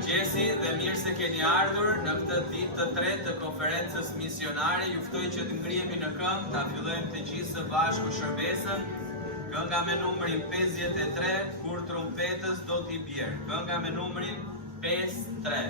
Mirëmëngjesi dhe mirë se keni ardhur në këtë ditë të tretë të konferencës misionare. Ju ftoj që të ngrihemi në këngë, ta fillojmë të gjithë së bashku shërbesën. Kënga me numrin 53, kur trumpetës do t'i bjerë. Kënga me numrin 53.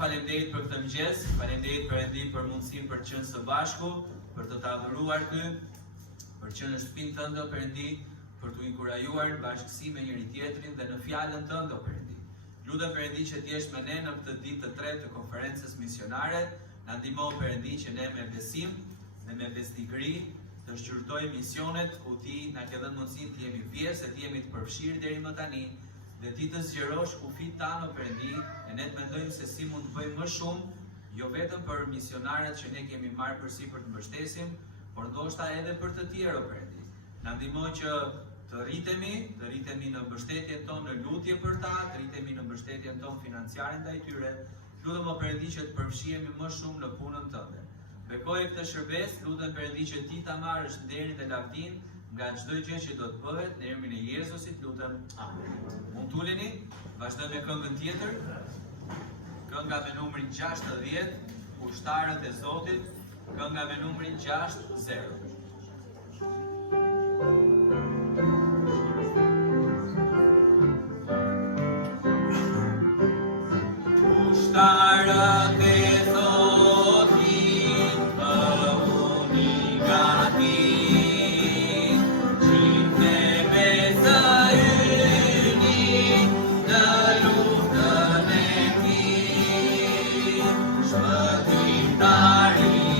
Faleminderit për këtë mëngjes, faleminderit Perëndi për mundësinë për të qenë së bashku, për të ta adhuruar Ty, për të qenë në shtëpinë Tënde, Perëndi, për t'u inkurajuar në bashkësi me njëri tjetrin dhe në fjalën Tënde, Perëndi. Lutem Perëndi që t'jesh me ne në këtë ditë të tretë të konferencës misionare, na ndihmo Perëndi që ne me besim dhe me besnikëri të shqyrtojmë misionet ku Ti na ke dhënë mundësinë të jemi pjesë, të jemi të përfshirë deri më tani. Dhe Ti të zgjerosh kufit tanë, o Perëndi, e ne të mendojmë se si mund të bëjmë më shumë, jo vetëm për misionarët që ne kemi marrë përsipër të mbështesim, por ndoshta edhe për të tjerë, o Perëndi. Na ndihmo që të rritemi në mbështetjen tonë në lutje për ta, të rritemi në mbështetjen tonë financiare ndaj tyre. Lutem, o Perëndi, që të përfshihemi më shumë në punën Tënde. Bekoj këtë shërbes, lutem Perëndi që Ti ta marrësh nderin dhe lavdinë nga çdo gjë që do të bëhet, në emrin e Jezusit lutem. Amen. Mund t'uleni, vazhdojmë me këngën tjetër. Kënga me numrin 60, Ushtarët e Zotit, kënga me numrin 60. Ushtarët e Zotit, pëmuni gati, Thank you.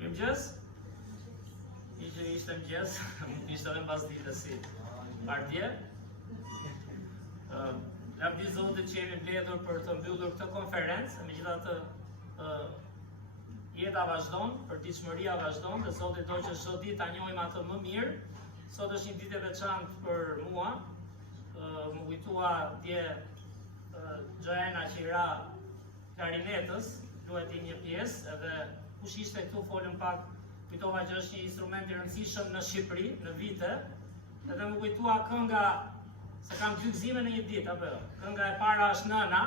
Mirëmëngjes. Ishte mëngjes, ishte edhe mbas ditës si martje. Lavdi Zotit që jemi mbledhur për të mbyllur këtë konferencë, megjithatë jeta vazhdon, përditshmëria vazhdon dhe Zoti do që çdo ditë ta njohim atë më mirë. Sot është një ditë e veçantë për mua. Më kujtua dje Xhaena që i ra klarinetës, luajti një pjesë edhe kush ishte këtu folën pak, kujtova që është një instrument i rëndësishëm në Shqipëri, në vite, edhe më kujtua kënga, se kam dy gëzime në një ditë, apo jo? Kënga e para është Nëna.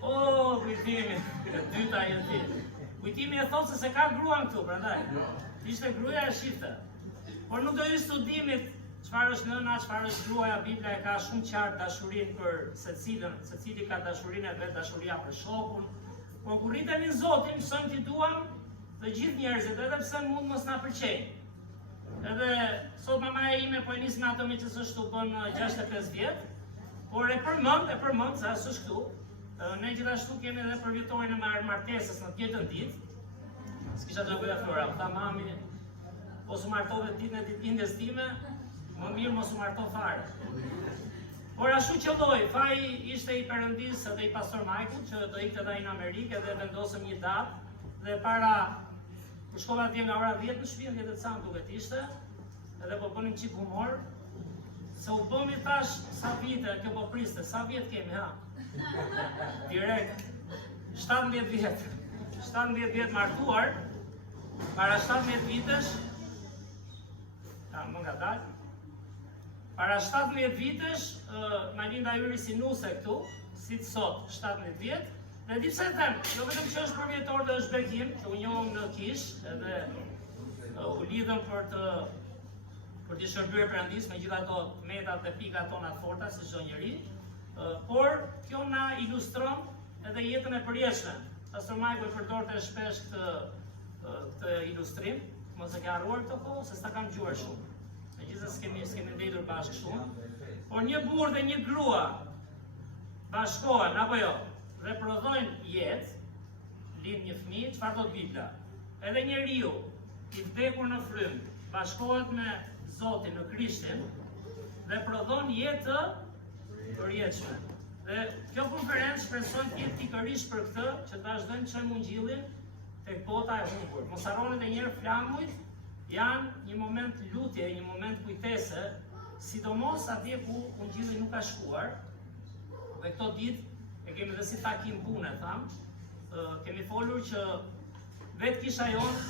Kujtimi, e dyta e ti. Kujtimi e thotë se ka gruan këtu, prandaj. Ishte gruaja e shifte. Por nuk do ishte studimit çfarë është nëna, çfarë është gruaja. Bibla e ka shumë qartë dashurinë për secili ka dashurinë e vet, dashuria për shokun. Por kur rritemi në Zotin, mësojmë t'i duam të gjithë njerëzit, edhe pse mund mos na pëlqejnë. Edhe sot mamaja ime po e nis me ato me që s'është bën 65 vjet, por e përmend se as është këtu. Ne gjithashtu kemi edhe përvitorin e martesës në tjetër ditë. S'kisha të bëja Flora, tha mami, ose martove ditën e ditëlindjes time, më mirë mos u marto fare. Por ashtu qelloi, faji ishte i Perëndis edhe i pastor Michael që do ikte edhe në Amerikë dhe vendosëm një datë dhe para për shkolla dje nga ora 10 në shtëpi, 10 e camë duket ishte, edhe po bënim çik humor, se u bëmi tash sa vite, kjo po priste, sa vjet kemi ha? Direkt 17 vjet. 17 vjet martuar, para 17 vitesh, më nga dalë. Para 17 vitesh, ma linda Yuri si nuse këtu, si të sot, 17 vjet, dhe di pse them, jo vetëm që është përvjetor dhe është bekim, që u njohëm në kish, edhe u lidhëm për t'i shërbyer Perëndis me gjitha ato metat dhe pikat tona të forta, si çdo njeri, por kjo na ilustron edhe jetën e përjetshme. Pastor Michael përdorte shpesh këtë ilustrim, mos e ke harruar këtë kohë, se s'ta kam dëgjuar shumë. Megjithëse s'kemi ndëjtur bashkë shumë. Por një burrë dhe një grua bashkohen, apo jo, dhe prodhojnë jetë, lind një fëmijë, çfarë thot Bibla? Edhe njeriu i vdekur në frym bashkohet me Zotin në Krishtin dhe prodhon jetë të përjetshme. Dhe kjo konferencë shpresoj të jetë pikërisht për këtë, që të vazhdojmë të çojmë ungjillin tek bota e humbur. Mos harroni edhe një herë flamujt janë një moment lutje, një moment kujtese, sidomos atje ku ungjilli nuk ka shkuar. Dhe këto ditë e kemi dhe si takim pune, tham, kemi folur që vetë kisha jonë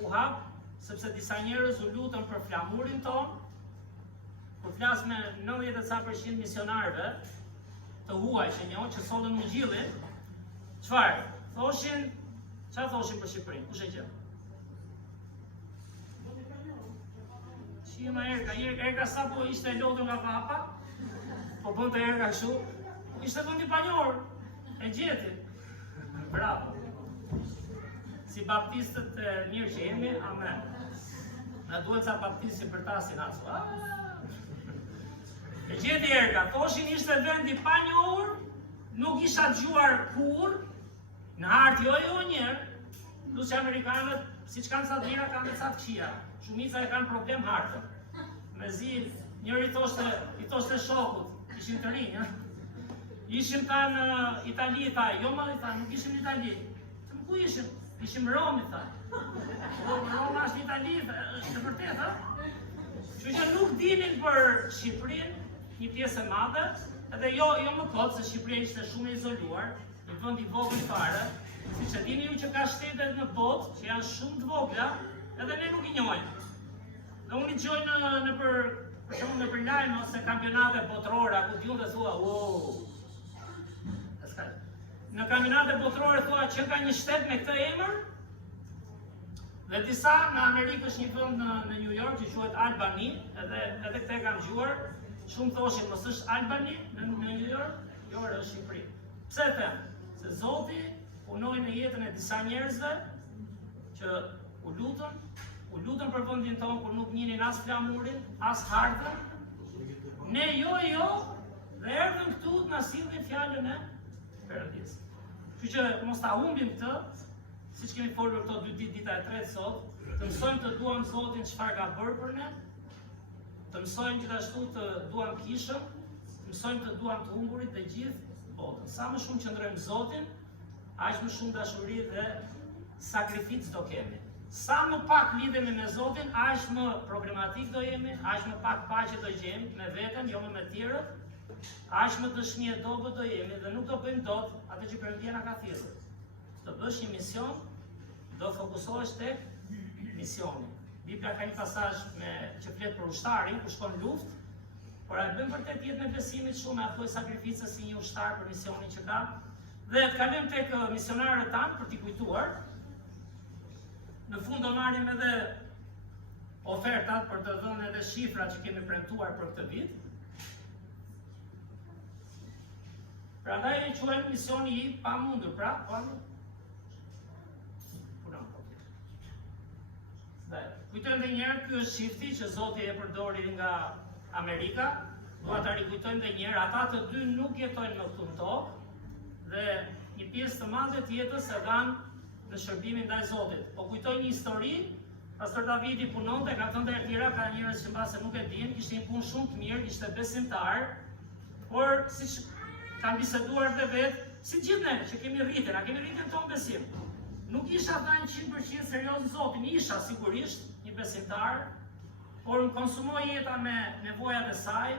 u hap, sepse disa njerëz u lutën për flamurin ton, kur flas me 90% misionarëve të huaj që njohën që sollën ungjillin, çfarë thoshin për Shqipërinë? Kush e gjen? Shihma Erka sapo ishte lodhur nga papa, po bënte Erka kështu, ishte vend i panjohur, e gjeti. Bravo. Si baptistët e mirë që jemi, amen. Na duhet sa baptistë për tasin aso. E gjeti Erka, thoshin ishte vend i panjohur, nuk isha dëgjuar kur, në hartë jo njerë, plus që Amerikanët, si që kanë sa dhira, kanë dhe sa të qia. Shumica e kanë problem hartën. Mezi, njëri i thoshte shokut, ishin të rinj, ishim ta në Itali, tha, jo ma tha, nuk ishim në Itali. Të më ku ishim? Ishim Romi, tha. Roma është Itali, është të vërtet, ha? Që që nuk dinin për Shqipërinë, një pjesë e madhe, edhe jo më kot, se Shqipëria ishte shumë e izoluar, një vend i vogël fare, siç e dini ju që ka shtetet në botë që janë shumë të vogla, edhe ne nuk i njohim. Dhe unë i gjoj për shumë në lajme ose kampionate botërore, ku t'ju dhe thua, wow. Në kampionate botërore thua që ka një shtet me këtë emër, dhe disa në Amerikë është një vend në New York që quhet Albany, edhe këtë e kam dëgjuar, shumë thoshin mos është Albany në New York, jo është Shqipëri. Pse them? Se Zoti punoi në jetën e disa njerëzve që u lutën për vendin tonë kur nuk njinin as flamurin, as hartën. Ne jo, dhe erdhën këtu të na sillnin fjalën e Perëndisë. Kështu që mos ta humbim këtë, siç kemi folur këto 2 ditë, dita e tretë sot, të mësojmë të duam Zotin çfarë ka bërë për ne, të mësojmë gjithashtu të duam kishën, të mësojmë të duam të humburit dhe gjithë botën. Sa më shumë qëndrojmë Zotin, aq më shumë dashuri dhe sakrificë do kemi. Sa më pak lidhemi me Zotin, aq më problematik do jemi, aq më pak paqe do gjejmë me veten, jo më me tjerët, aq më dëshmi e dobët do jemi dhe nuk do bëjmë dot atë që Perëndia na ka thirrur. Të bësh një mision, do fokusohesh tek misioni. Bibla ka një pasazh që flet për ushtarin kur shkon në luftë, por ai bën vërtet jetën e besimit shumë ato sakrificës si një ushtar për misionin që ka. Dhe të kalojmë tek misionarët tanë për t'i kujtuar. Në fund do marrim edhe ofertat për të dhënë edhe shifrat që kemi premtuar për këtë vit. Prandaj e quajmë misioni i pamundur, pra, kujtojmë dhe njerë, ky është shifti që Zoti e përdori nga Amerika. Dua ta rikujtojmë dhe njerë, ata të dy nuk jetojnë në këtu në tokë, dhe një pjesë të madhe të jetës e dhanë në shërbimin ndaj Zotit. Po kujtoj një histori, pastor Davidi punonte, ka thënë të tjera, ka njerëz që mbase nuk e dinë, kishte një punë shumë të mirë, ishte besimtar, por siç kanë biseduar dhe vetë, si gjithë ne që kemi rritën, a kemi rritën tonë besim. Nuk isha thënë 100% serioz në Zotin, isha sigurisht një besimtar, por më konsumoi jeta me nevojat e saj,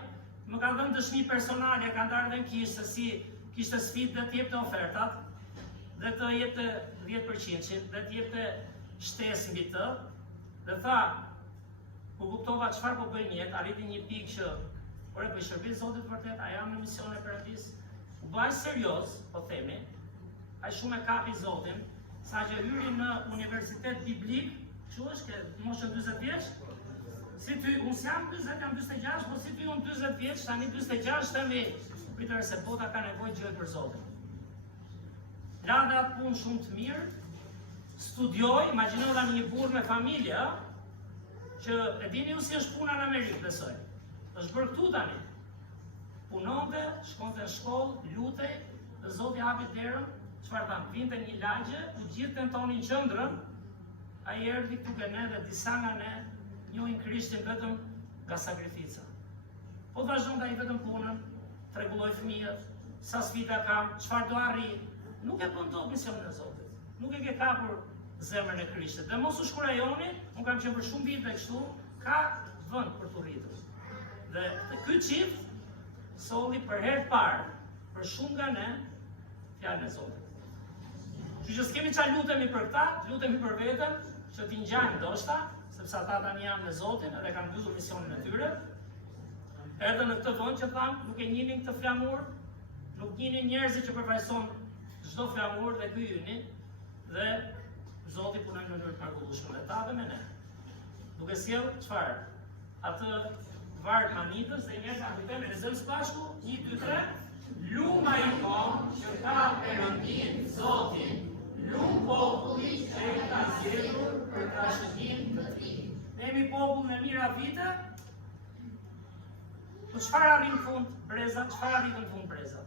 më ka dhënë dëshmi personale, ka ndarë dhe në kishë se si kishte sfidë dhe t'jepte ofertat, dhe të jepte 10%, dhe t'jepte shtesë mbi të, dhe tha, ku kuptova çfarë po bëjmë jetë, arriti një pikë që, por e po i shërbej Zotit vërtet, a jam në mision e Perëndisë, u baj serioz, po themi, ai shumë e kapi Zotin, sa që hyri në universitet biblik, që është ke moshën 40 vjeç? Si ty, unë s'jam 40, jam 46, po si ty unë 40 vjeç, tani 46 tani, pritër se bota ka nevojë gjë për Zotin. Landa atë punë shumë të mirë, studioj, imagjinoj dhe një burr me familje, që e dini ju si është puna në Amerikë, besoj. Është bërë këtu tani. Punonte, shkonte në shkollë, lutej, dhe Zoti hapi derën, çfarë thamë, vinte një lagje, u gjithë tentonin qendrën, ai erdhi këtu ke ne dhe disa nga ne njohin Krishtin vetëm nga sakrifica. Po vazhdon ai vetëm punën, rregulloi fëmijët, sa sfida kam, çfarë do arrijë, nuk e bën dot misionin e Zotit. Nuk e ke kapur zemrën e Krishtit. Dhe mos u shkurajoni, unë kam qenë për shumë vite kështu, ka vend për të rritur. Dhe ky çift solli për herë të parë për shumë nga ne fjalën e Zotit. Që që s'kemi qa lutemi për këta, lutemi për vetëm, që t'i ngjajmë ndoshta, sepse ata tani janë me Zotin edhe kanë mbyllur misionin e tyre. Edhe në këtë vend që thamë, nuk e njihnin këtë flamur, nuk njihnin njerëzit që përfaqëson çdo flamur dhe ky yni, dhe Zoti punon në mënyrë të mrekullueshme me ta dhe me ne. Duke sjell çfarë? Atë varg manitës dhe njerëz aty me zëm së bashku, 1, 2, 3. Luma i kom që ka Perëndin Zotin, lum populli që e ka zgjedhur për trashëgimin të tij. Ne jemi popull me mira vite, po çfarë arrin në fund breza, çfarë arrin në fund breza?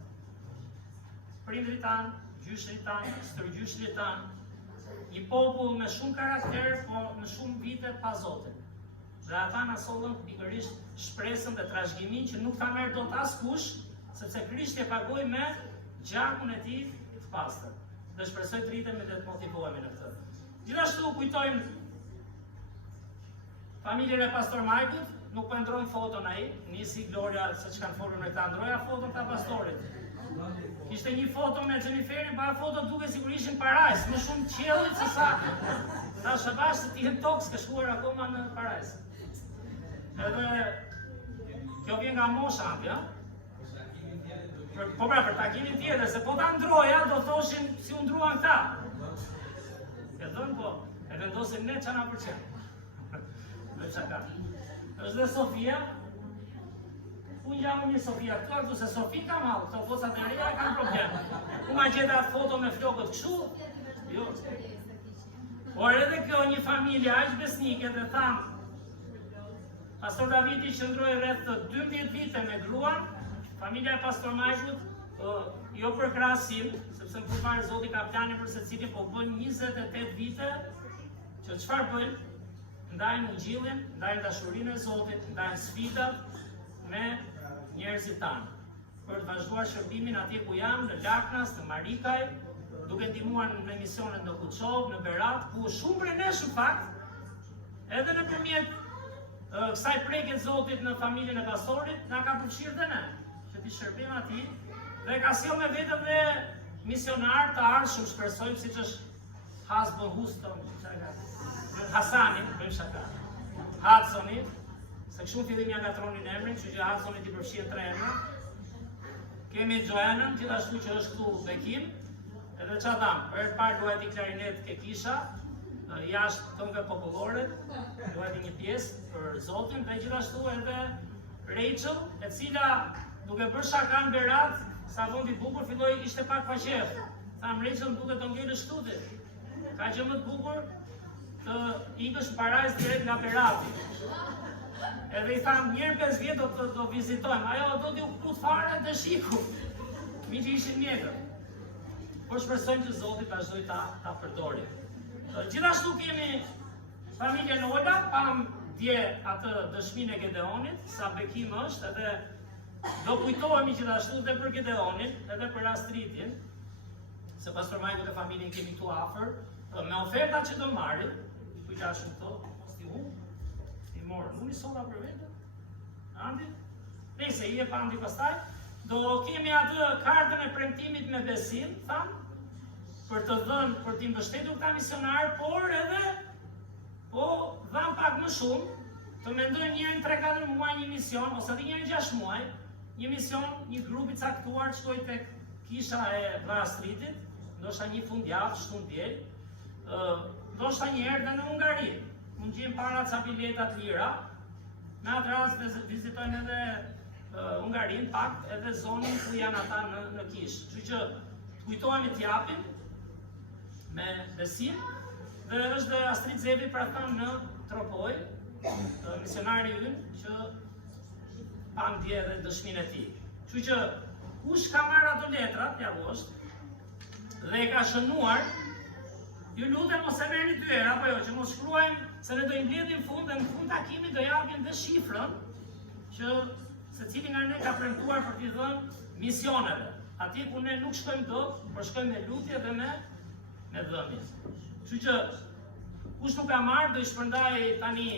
Prindrit tanë, gjyshrit tanë, stërgjyshrit tanë, një popull me shumë karakter, po në shumë vite pa Zotin. Dhe ata na sollën pikërisht shpresën dhe trashëgimin që nuk ta merr dot askush, sepse Krishti e pagoi me gjakun e tij të pastër. dhe shpresoj të rritemi dhe të motivohemi në këtë. Gjithashtu kujtojmë familjen e pastor Majkut, nuk po ndrojmë foton ai, nisi Gloria se çka kanë folur me ta, ndroja foton ta pastorit. Kishte një foto me Xheniferin, pa foto duke sigurisht në Parajs, më shumë qiellit se sa. Tash bash se ti në toks ke shkuar akoma në Parajs. Edhe kjo vjen nga mosha aty, ha? Po pra, për takimin tjetër, se po ta ndroja, do thoshin si u ndruan këta. E dhënë po, e vendosim ne çana për çan. Me çaka. Është dhe Sofia. Unë jam një Sofia këtu se Sofi ka malë, këto focat e reja kanë problem. Unë ma gjeta foto me flokët kështu, jo. Por edhe kjo një familje aq besnike dhe thamë, Pastor Davidi qëndroi rreth 12 vite me gruan, familja e Pastor Majkut, jo për krahasim, sepse në fund Zoti ka plane për secilin, po bën 28 vite që çfarë bëjnë? Ndajnë ungjillin, ndajnë dashurinë e Zotit, ndajnë sfidat me njerëzit tanë, për të vazhduar shërbimin atje ku janë, në Laknas, në Marikaj, duke ndihmuar në misionet në Kuçov, në Berat, ku shumë prej nesh në fakt, edhe nëpërmjet kësaj prekje Zotit në familjen e pastorit, na ka përfshirë dhe ne, që ti shërbim atij, dhe ka sjell me vete dhe misionar të ardhshëm, shpresojmë siç është Hasbon Huston, Hasani, bëjmë shaka, Hudsoni, se kështu fillim ja gatronin emrin, që Hudsoni t'i përfshihet 3 emra. Kemi Joanën, gjithashtu që është këtu bekim, edhe çfarë dam, për të parë luajti klarinet ke kisha, jashtë këngëve popullore, luajti një pjesë për Zotin, dhe gjithashtu edhe Rachel, e cila duke bërë shaka në Berat, sa vondi bukur filloi ishte pak pa qef. Tham Rachel duke të ngjelë shtuti. Ka gjë më të bukur të ikësh në Parajs direkt nga Berati. Edhe i tham mirë 5 vjet do vizitojmë. Ajo do t'i u kut fare dhe shiku. Mi që ishin mjekër. Por shpresojmë që Zoti vazhdoi ta përdori. Gjithashtu kemi familjen Ola, pam dje atë dëshminë e Gedeonit, sa bekim është, edhe do kujtohemi gjithashtu dhe për Gedeonin, edhe për Astridin, se Pastor Majkut e familjen kemi këtu afër, me oferta që do marrim, kujtash këto, sti morën, unë i sola për vete, Andi, nëse i e pa Andi pastaj, do kemi atë kartën e premtimit me besim, thamë, për të dhënë, për t'i mbështetur këta misionar, por edhe, po dham pak më shumë, të mendojmë njërin 3-4 muaj një mision, ose dhe njërin 6 muaj, një mision, një grupi caktuar që shkoj tek kisha e Vlla Astridit, ndoshta një fundjavë, shtunë diel, ndoshta një herë dhe në Hungari. Mund gjejmë para ca bileta të lira. Me atë rast vizitojmë edhe Hungarinë, pak edhe zonin ku janë ata në kishë. Kështu që kujtohemi t'japim me besim, dhe është dhe Astrid Zebi pra thamë në Tropoj, misionari ynë që pam dje dhe dëshminë e tij. Kështu që kush ka marrë ato letrat, javosht, dhe e ka shënuar, ju lutem mos e merrni dyert, apo jo, që mos shkruajmë se ne do i mbledhim fund dhe në fund takimit do japim dhe shifrën që secili nga ne ka premtuar për t'i dhënë misioneve. Atje ku ne nuk shkojmë dot, por shkojmë me lutje dhe me dhëmje. Kështu që kush nuk ka marrë do i shpërndaj tani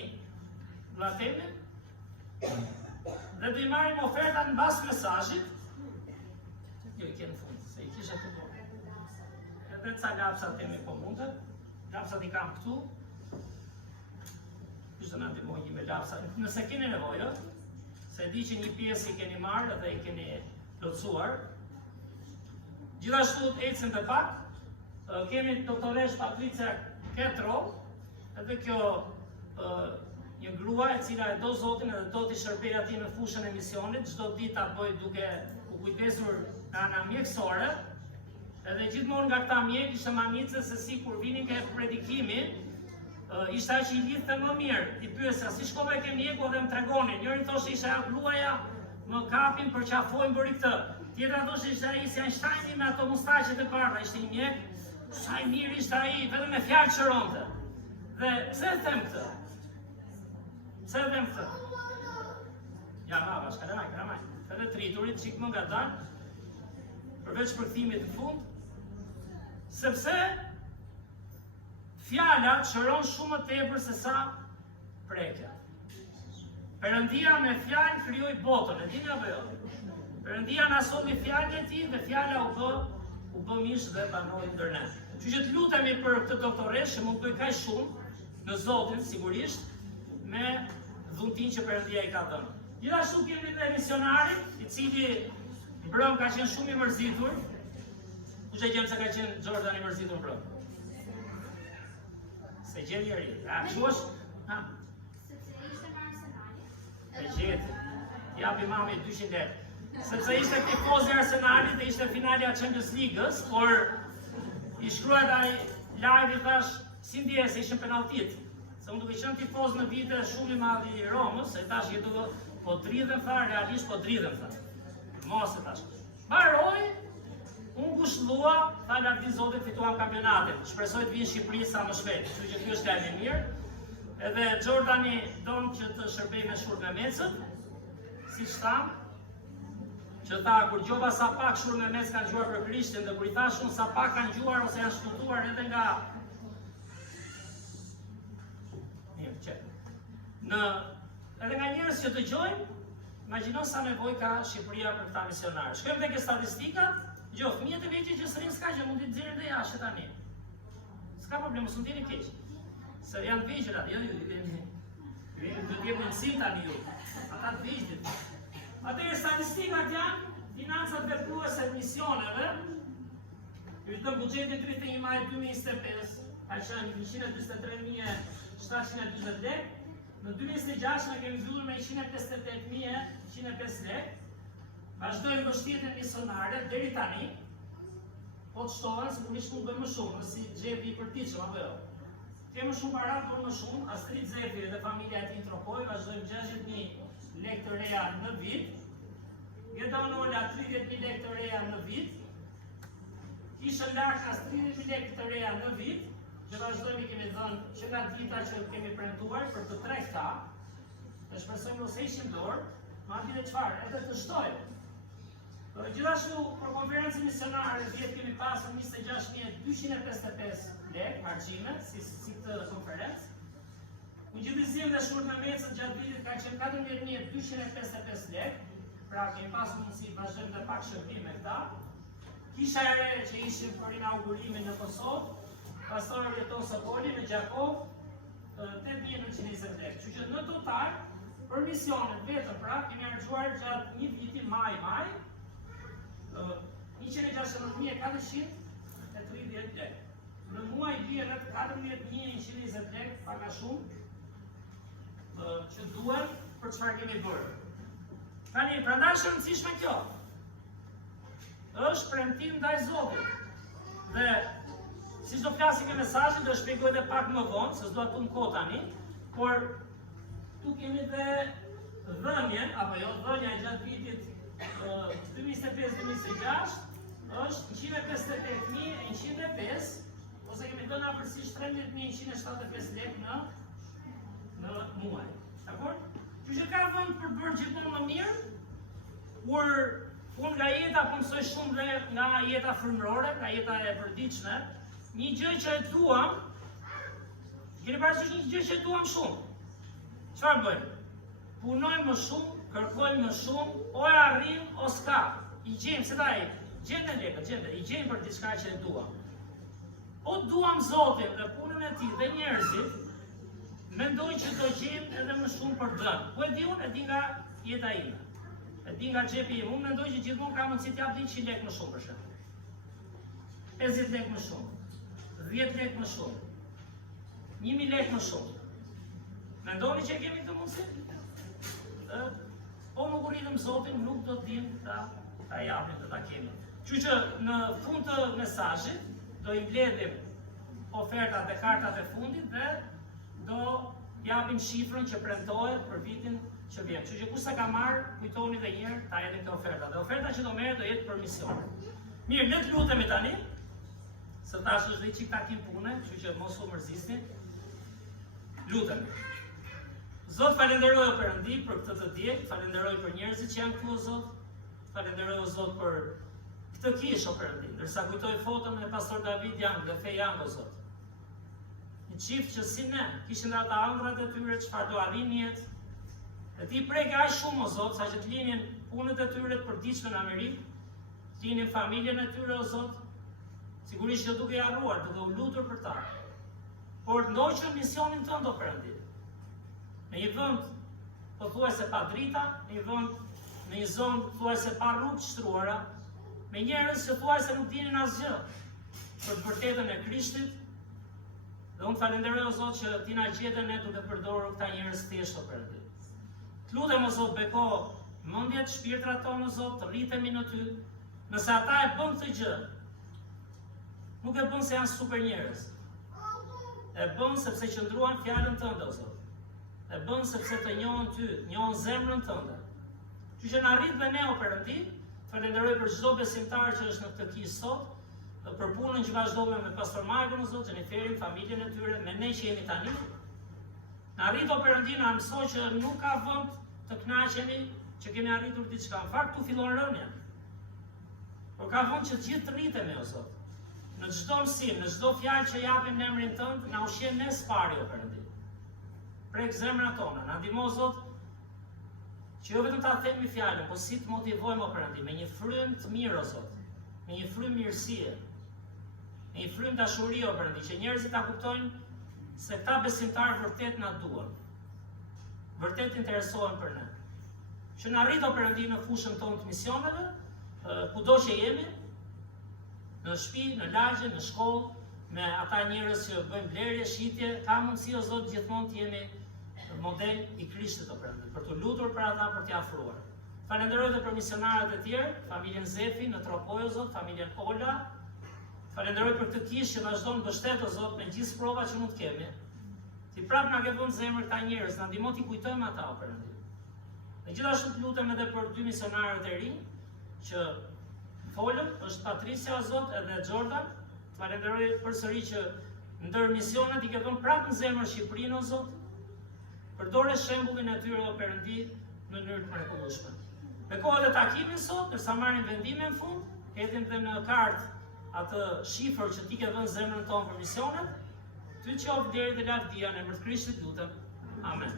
vllatemin dhe do i marrim ofertat në bas mesazhit. Jo, i ke në fund, se i kishe këtu. Edhe ca lapsa temi po mundet, lapsat i kam këtu. Kështë në ndihmoj një me lapsa, nëse keni nevojë, se di që një pjesë i keni marrë dhe i keni plotësuar. Gjithashtu ecën të pak, kemi doktoresh Patricia Ketro, edhe kjo një grua e cila e do Zotin edhe do t'i shërbej atij në fushën e misionit, çdo ditë ta bëj duke u kujdesur nga ana mjekësore, edhe gjithmonë nga këta mjek ishte mamice se si kur vinin ke predikimi, ishte aq i lidhte më mirë. I pyesja si shkove ke mjeku dhe më tregonin. Njëri thoshte ishte ajo gruaja, më kapin për qafojnë bëri këtë. Tjetra thoshte ishte ai si Einsteini me ato mustaqet e bardha, ishte një mjek. Sa i mirë ishte ai, vetëm me fjalë çronte. Dhe pse e them këtë? Pse e them këtë? Ja, babash, kalamaj. Edhe triturit çik më ngadal. Përveç përkthimit të fund, Sepse fjala çron shumë më tepër se sa prekja. Perëndia me fjalë krijoi botën, e dini apo jo? Perëndia na solli fjalën e tij dhe fjala u bë mish dhe banoi ndër ne. Kështu që të lutemi për këtë doktoresh që mund të bëj kaq shumë në Zotin sigurisht me dhuntin që Perëndia i ka dhënë. Gjithashtu kemi dhe misionarin, i cili brëm ka qenë shumë i mërzitur. Kush e gjen se ka qenë Jordan i mërzitur brëm? Se gjen njëri. A shuash? Ha. E gjetë. Japi mami 200 lekë. Sepse ishte tifoz i Arsenalit dhe ishte finalja Champions League-ës, por i shkruajt ai live i thash si ndjehe se ishin penaltit. Se unë duke qenë tifoz në vite shumë i madh i Romës, e thash jetu po dridhem tha, realisht po dridhem tha. Mos e thash. Mbaroi, unë gushtllua, tha lavdi Zotit fituam kampionatin. Shpresoj të vinë në Shqipëri sa më shpejt. Kështu që ky është lajm i mirë. Edhe Jordani don që të shërbej me shurë me mecët, siç tham, që tha kur gjova sa pak shurë me mes kanë gjuar për Krishtin dhe kur i thash unë sa pak kanë gjuar ose janë shtuar edhe nga edhe nga njerëz që dëgjojnë, imagjino sa nevojë ka Shqipëria për këta misionarë. Shkojmë tek statistikat, fëmijët e vegjël që s'rrin s'ka gjë, mund t'i nxjerrin dhe jashtë tani. S'ka problem, mos u ndjeni keq. Se janë vegjël, jo, do të jemi mësim tani ju. Ata të vegjël. Atëherë statistikat janë financat vepruese të misioneve. Ju të buxheti 31 maj 2025 ka qenë 143.740 lekë. Në 2026 ne kemi zgjuar me 158.105 lekë. Vazhdojmë mbështetjen misionare deri tani. Po të shtohen, sigurisht mund bëjmë më shumë, si xhepi i përtitshëm apo jo. Kemë shumë para, por më shumë. Astrid Zefi dhe familja e tij Tropoj vazhdojmë 60.000 lekë të reja në vit. Gjedonola 30.000 lekë të reja në vit. Kishën Lakas 30.000 lekë të reja në vit. Që vazhdojmë kemi dhënë që nga drita që kemi premtuar për të tre këta. Dhe shpresojmë mos heqim dorë, ma dite çfarë, edhe të shtojmë. Gjithashtu për konferencën misionare vjet kemi pasur 26.255 lekë harxime si të konferencë. Udhëzim dhe shurë me mecët gjatë vitit ka qenë 14.255 lekë. Pra kemi pasur mundësi vazhdojmë dhe pak shërbim me këta. Kisha e re që ishim për inaugurimin në Kosovë, pastori Vjeton Sokoli në Gjakov, 8.920 lekë. Kështu që në total, për misionet vetëm pra, kemi harxuar gjatë një viti maj, 169.430 lekë. Në muaj bie në 14.120 lekë, paka shumë, që duhet për çfarë kemi bërë. Tani, prandaj është e rëndësishme kjo. Është premtim ndaj Zotit. Dhe si do flasim e mesazhin, do shpjegoj edhe pak më vonë, se s'do atë kohë tani, por tu kemi dhe dhënien, apo jo, dhënia gjatë vitit 2025-2026 është 158.105, ose kemi dhënë afërsisht 13.175 lekë në muaj. Dakor? Që që ka vënd për bërë gjithmonë më mirë, kur unë nga jeta po mësoj shumë dhe nga jeta frymërore, nga jeta e përditshme, një gjë që e duam, keni parasysh një gjë që e duam shumë. Çfarë bëjmë? Punojmë më shumë, kërkojmë më shumë, o e arrim o s'ka. I gjejmë, se ta gjende lekët, i gjejmë për diçka që e duam. O duam Zotin dhe punën e tij dhe njerëzit, mendoj që do gjejmë edhe më shumë për dhënë. Ku e di unë, e di nga jeta ime. E di nga xhepi im, unë mendoj që gjithmonë ka mundësi të jap 100 lekë më shumë për shembull. 50 lekë më shumë, 10 lekë më shumë, 1000 lekë më shumë. Mendoni që kemi këtë mundësi? Po nuk uritëm Zotin, nuk do të dim ta japim të ta kemi. Kështu që në fund të mesazhit do i mbledhim ofertat e kartat e fundit dhe do japim shifrën që premtohet për vitin që vjen. Kështu që kush sa ka marrë, kujtoni edhe një herë ta jeni këto oferta. Dhe oferta që do merret do jetë për mision. Mirë, le të lutemi tani. Se tash është dhe çik takim pune, kështu që mos u mërzisni. Lutemi. Zot, falenderoj o Perëndi për këtë të diel, falenderoj për njerëzit që janë këtu o Zot. Falenderoj o Zot për këtë kishë, o Perëndi, ndërsa kujtoj foton e pastor David Young dhe Fej Young, o Zot. Një çift që si ne, kishin dhe ata ëndrat e tyre, çfarë do arrin jetë, dhe ti preke aq shumë, o Zot, sa që të linin punët e tyre të përditshme në Amerikë, të linin familjen e tyre, o Zot, sigurisht që duke i harruar, duke u lutur për ta. Por ndoqën misionin tënd, o Perëndi. Në një vend pothuajse pa drita, në një zonë pothuajse pa rrugë të shtruara, me njerëz që thuajse nuk dinin asgjë për të vërtetën e Krishtit. Dhe unë falenderoj, o Zot, që ti na gjete ne duke përdorur këta njerëz thjesht, o Perëndi. Të lutem, o Zot, beko mendjet, shpirtrat tonë, o Zot, të rritemi në ty. Nëse ata e bën këtë gjë, nuk e bën se janë super njerëz. E bën sepse qëndruan fjalën tënde, o Zot. E bën sepse të njohën ty, njohën zemrën tënde. Që që na rrit dhe ne, o Perëndi, falenderoj për çdo besimtar që është në këtë kishë sot, për punën që vazhdojmë me pastor Majkun, o Zot, Xheniferin, familjen e tyre, me ne që jemi tani. Na rrit, o Perëndi, na mësoj që nuk ka vend të kënaqemi që kemi arritur diçka. Në fakt, tu fillon rënja. Por ka vend që të gjithë të rritemi, o Zot. Në çdo mësim, në çdo fjalë që japim në emrin tënd, na ushqen ne spari, o Perëndi. Prek zemrat tona, na ndihmo, Zot, që jo vetëm ta themi fjalën, por si të motivojmë, o Perëndi, me një frym të mirë, o Zot, me një frym mirësie, me një frym dashurie, o Perëndi, që njerëzit ta kuptojnë se këta besimtarë vërtet na duan, vërtet interesohen për ne. Që na rrit, o Perëndi, në fushën tonë të misioneve, kudo që jemi, në shtëpi, në lagje, në shkollë, me ata njerëz që bëjnë blerje, shitje, ka mundësi, o Zot, gjithmonë të jemi model i Krishtit, o Perëndi, për të lutur për ata, për t'i afruar. Falenderoj dhe për misionarët e tjerë, familjen Zefi në Tropoj, o Zot, familjen Ola. Falenderoj për këtë kishë që vazhdon mbështet, o Zot, me gjithë provat që mund të kemi. Ti prap na ke vënë zemër këta njerëz, na ndihmo t'i kujtojmë ata, o Perëndi. Dhe gjithashtu të lutem edhe për dy misionarët e rinj që folën, është Patricia, o Zot, edhe Jordan. Falenderoj përsëri që ndër misionet i ke vënë prap në zemër Shqipërinë, o Zot. Përdore shembullin e tyre, o Perëndi, në mënyrë të mrekullueshme. Bekohet e takimin sot, ndërsa marrim vendime në fund, hetim dhe në kartë atë shifër që ti ke vënë zemrën tonë për misionet. Ty qoftë deri dhe lavdia në emër të Krishtit lutem. Amen.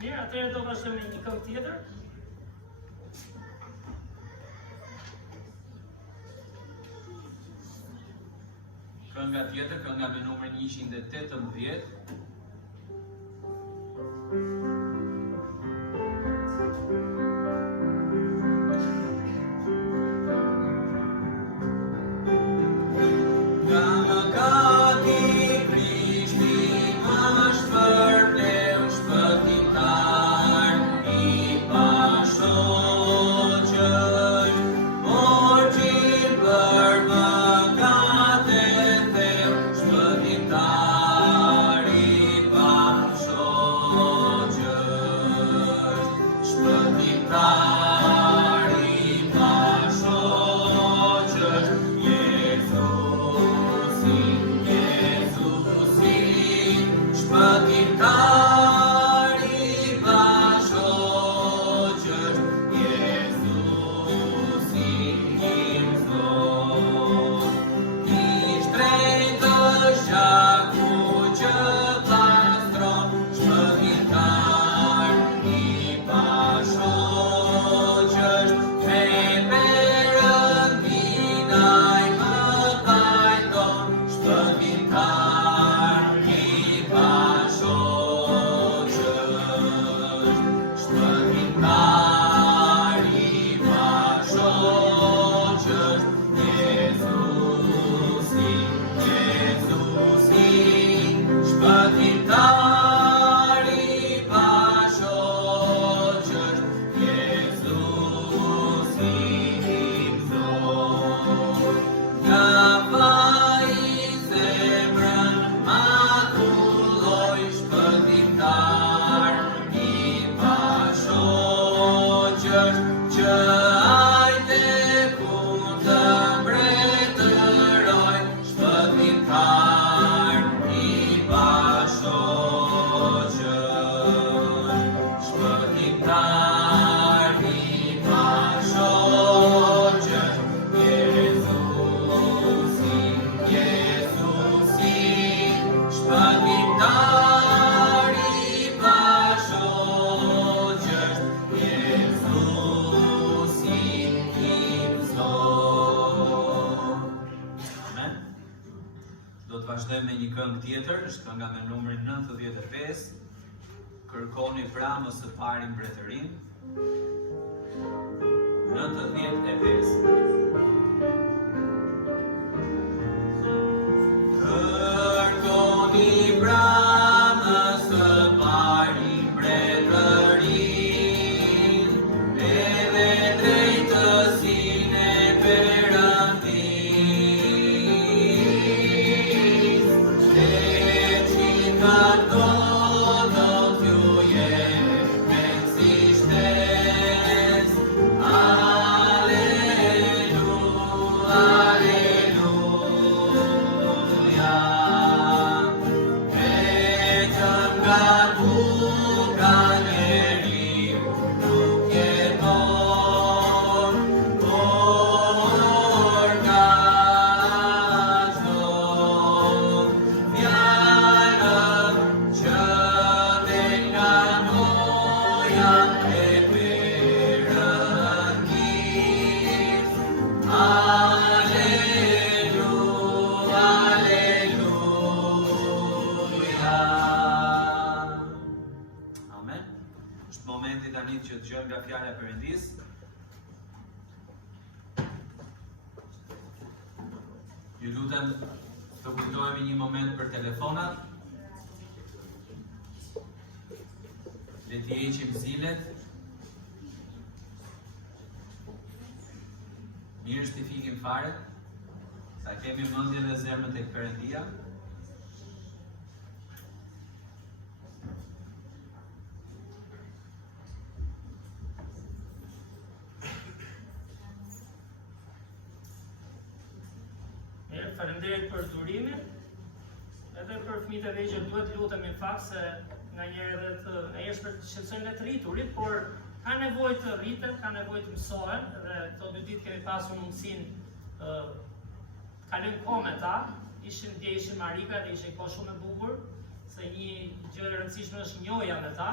Mirë, atëherë do vazhdojmë me një këngë tjetër. Kënga tjetër, kënga me numrin 118. Shpëtimtari pa shoqër, Do të vazhdojmë me një këngë tjetër, është kënga me numrin 95. Kërkoni pra më së pari mbretërinë. 95. Kërkoni pra më së pari mbretërinë, edhe drejtësinë e Perëndisë. Shtetin nga do t'ju jepen si shtesë. Momenti tani që dëgjojmë nga fjala e Perëndisë. Ju lutem të kujtohemi një moment për telefonat. Le t'i heqim zilet. Mirë është t'i fikim fare, sa kemi mendjen dhe zemrën tek Perëndia. Faleminderit për durimin, edhe për fëmijët e vegjël duhet lutemi në fakt se nganjëherë shqetësojnë të rriturit, por ka nevojë të rriten, ka nevojë të mësohen, dhe këto 2 ditë kemi pasur mundësinë kalojmë kohë me ta, ishin Marika dhe ishin kohë shumë e bukur, se një gjë e rëndësishme është njohja me ta,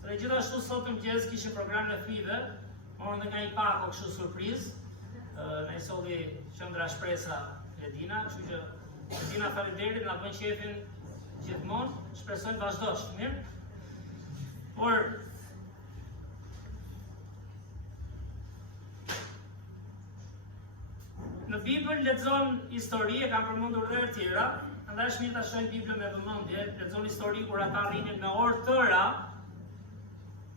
dhe gjithashtu sot mëngjes kishim programin e fëmijëve, morën dhe nga një pako kështu surprizë, na i solli qendra shpresa Ledina, kështu që Ledina faleminderit, na bën qefin gjithmonë, shpresojmë vazhdosh, mirë. Por në Bibël lexon histori, e kam përmendur edhe të tjera, andaj është mirë ta shohim Biblën me vëmendje, lexon histori kur ata rrinin me orë tëra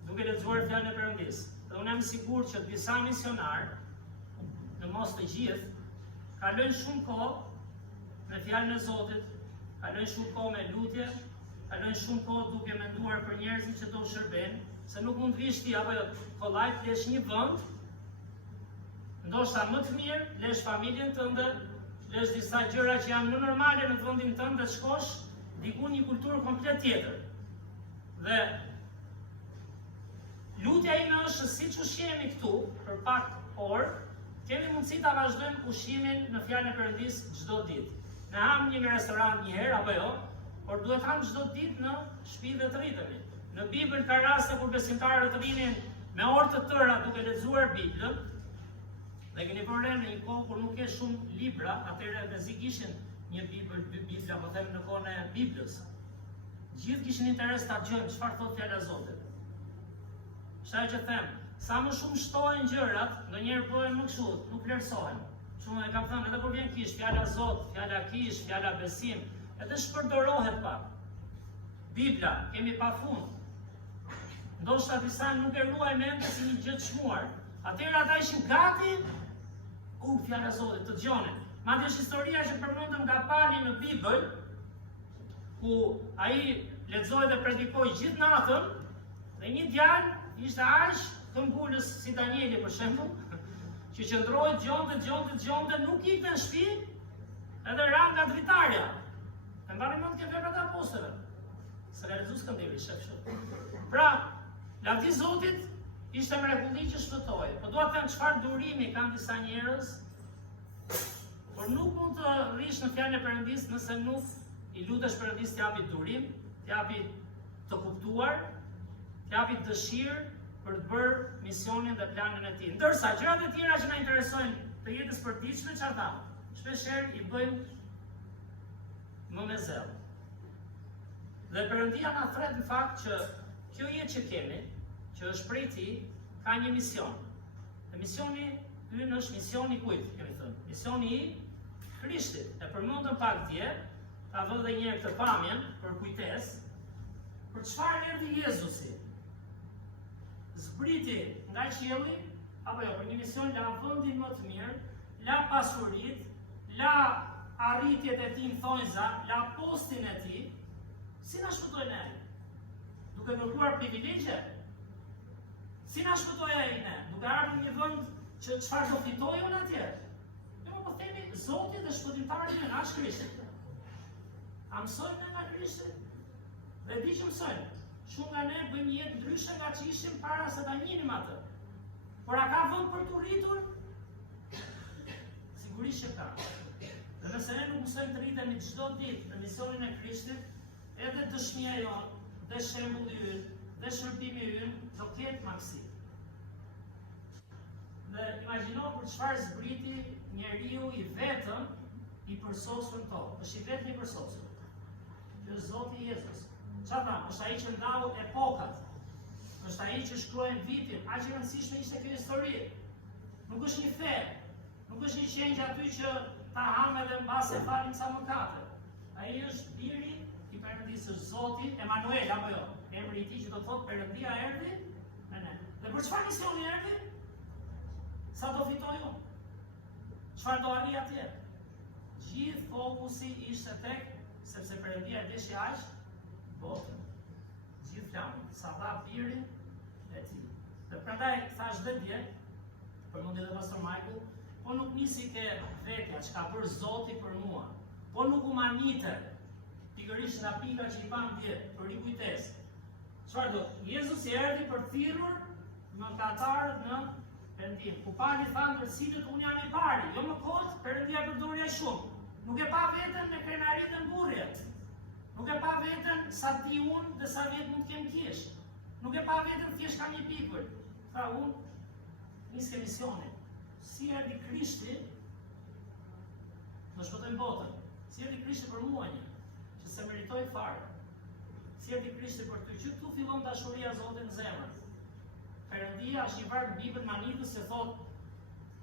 duke lexuar fjalën e Perëndisë. Dhe unë jam i sigurt që disa misionar, në mos të gjithë, kalojnë shumë kohë me fjalën e Zotit, kalojnë shumë kohë me lutje, kalojnë shumë kohë duke menduar për njerëzit që do shërbejnë, se nuk mund të vish ti apo kollaj të lesh një vend, ndoshta më të mirë, lesh familjen tënde, lesh disa gjëra që janë më normale në vendin tënd dhe të shkosh diku një kulturë komplet tjetër. Dhe lutja ime është siç ushqehemi këtu për pak orë, kemi mundësi ta vazhdojmë ushimin në fjalën e Perëndisë çdo ditë. Ne ham një restorant një herë apo jo, por duhet ham çdo ditë në shtëpi dhe të rritemi. Në Bibël ka raste kur besimtarët rrinin me orë të tëra duke lexuar Biblën, dhe keni vënë në një kohë kur nuk ke shumë libra, atëherë mezi kishin një Bibël, 2 Bibla, po them në kohën e Biblës. Gjithë kishin interes ta dëgjojnë çfarë thotë fjala e Zotit. Shtaj që them, sa më shumë shtohen gjërat, ndonjëherë bëhen më kështu, nuk vlerësohen. Shumë e kam thënë, edhe kur vjen kish, fjala Zot, fjala kish, fjala besim, edhe shpërdorohet pak. Bibla, kemi pafund. Ndoshta disa nuk e ruaj mend si një gjë të çmuar. Atëherë ata ishin gati, fjala Zotit, të dëgjonin. Madje është historia që përmendëm nga Pali në Bibël, ku ai lexoi dhe predikoi gjithë natën, dhe një djalë ishte aq këmbgulës si Danieli për shembull, që qëndroi gjonte, nuk ikte në shtëpi, edhe ra nga dritarja. E mbani mend ke veprat e apostëve. Se realizues këndeli shef kështu. Pra, lavdi Zotit ishte mrekulli që shpëtoi. Po dua të them çfarë durimi kanë disa njerëz, por nuk mund të rrish në fjalën e Perëndisë nëse nuk i lutesh Perëndisë të japi durim, të japi të kuptuar, të japi dëshirë për të bërë misionin dhe planin e tij. Ndërsa gjërat e tjera që na interesojnë të jetës përditshme, çfarë thamë? Shpeshherë i bëjmë më me zell. Dhe Perëndia na thret në fakt që kjo jetë që kemi, që është prej Tij, ka një mision. Dhe misioni ynë është misioni kujt, kemi thënë. Misioni i Krishtit. E përmendëm pak dje, ta vë edhe një herë këtë pamjen për kujtesë, për çfarë erdhi Jezusi. Zbriti nga qielli, apo jo, për një mision, la vendin më të mirë, la pasuritë, la arritjet e tij në thonjza, la postin e tij. Si na shpëtoi ne? Duke kërkuar privilegje? Si na shpëtoi ai ne? Duke ardhur në një vend që çfarë do fitojë unë atje? Jo, po themi Zoti dhe shpëtimtari i na është Krishti. A mësojmë nga Krishti? Dhe di që mësojmë. Shumë nga ne bëjmë jetë ndryshe nga që ishim para se ta njinim atë. Por a ka vend për të rritur? Sigurisht që ka. Dhe nëse ne nuk mësojmë të rritemi çdo ditë në misionin e Krishtit, edhe dëshmia jonë, dhe shembulli ynë, dhe shërbimi ynë do ketë maksi. Dhe imagjino për çfarë zbriti njeriu i vetëm i përsosur në tokë. Është i vetmi i përsosur. Ky është Zoti Jezus. Çfarë thamë? Është ai që ndau epokat. Është ai që shkruan vitin. Aq e rëndësishme ishte kjo histori. Nuk është një fe. Nuk është një qenjë aty që ta hamë edhe mbase falim sa mëkate. Ai është biri i Perëndisë, është Zoti Emanuel, apo jo? Emri i tij që do thotë Perëndia erdhi me ne. Dhe për çfarë misioni erdhi? Sa do fitoj unë? Çfarë do arri atje? Gjithë fokusi ishte tek, sepse Perëndia e deshi aq botën. Gjithë flamun, sa dha birin e tij. Dhe prandaj thash dhe dje, përmendi edhe pastor Michael, po nuk nisi ke vetja që ka bërë Zoti për mua. Po nuk u manite, pikërisht nga pika që i pam dje, për rikujtesë. Çfarë do? Jezusi erdhi për thirrur mëkatarët në pendim. Ku pari thanë cilët unë jam i pari, jo më kot, Perëndia përdori aq shumë. Nuk e pa veten me krenarinë e mburrjet. Nuk e pa veten sa ti unë dhe sa vjet mund të kem kish. Nuk e pa veten thjesht kam një pikur. Tha unë niske misionin. Si erdhi Krishti, në shpëtojmë botën. Si erdhi Krishti për mua një, që se meritoj fare. Si erdhi Krishti për ty, që këtu fillon dashuria Zotit në zemër. Perëndia është një varg në Bibël manitës se thot,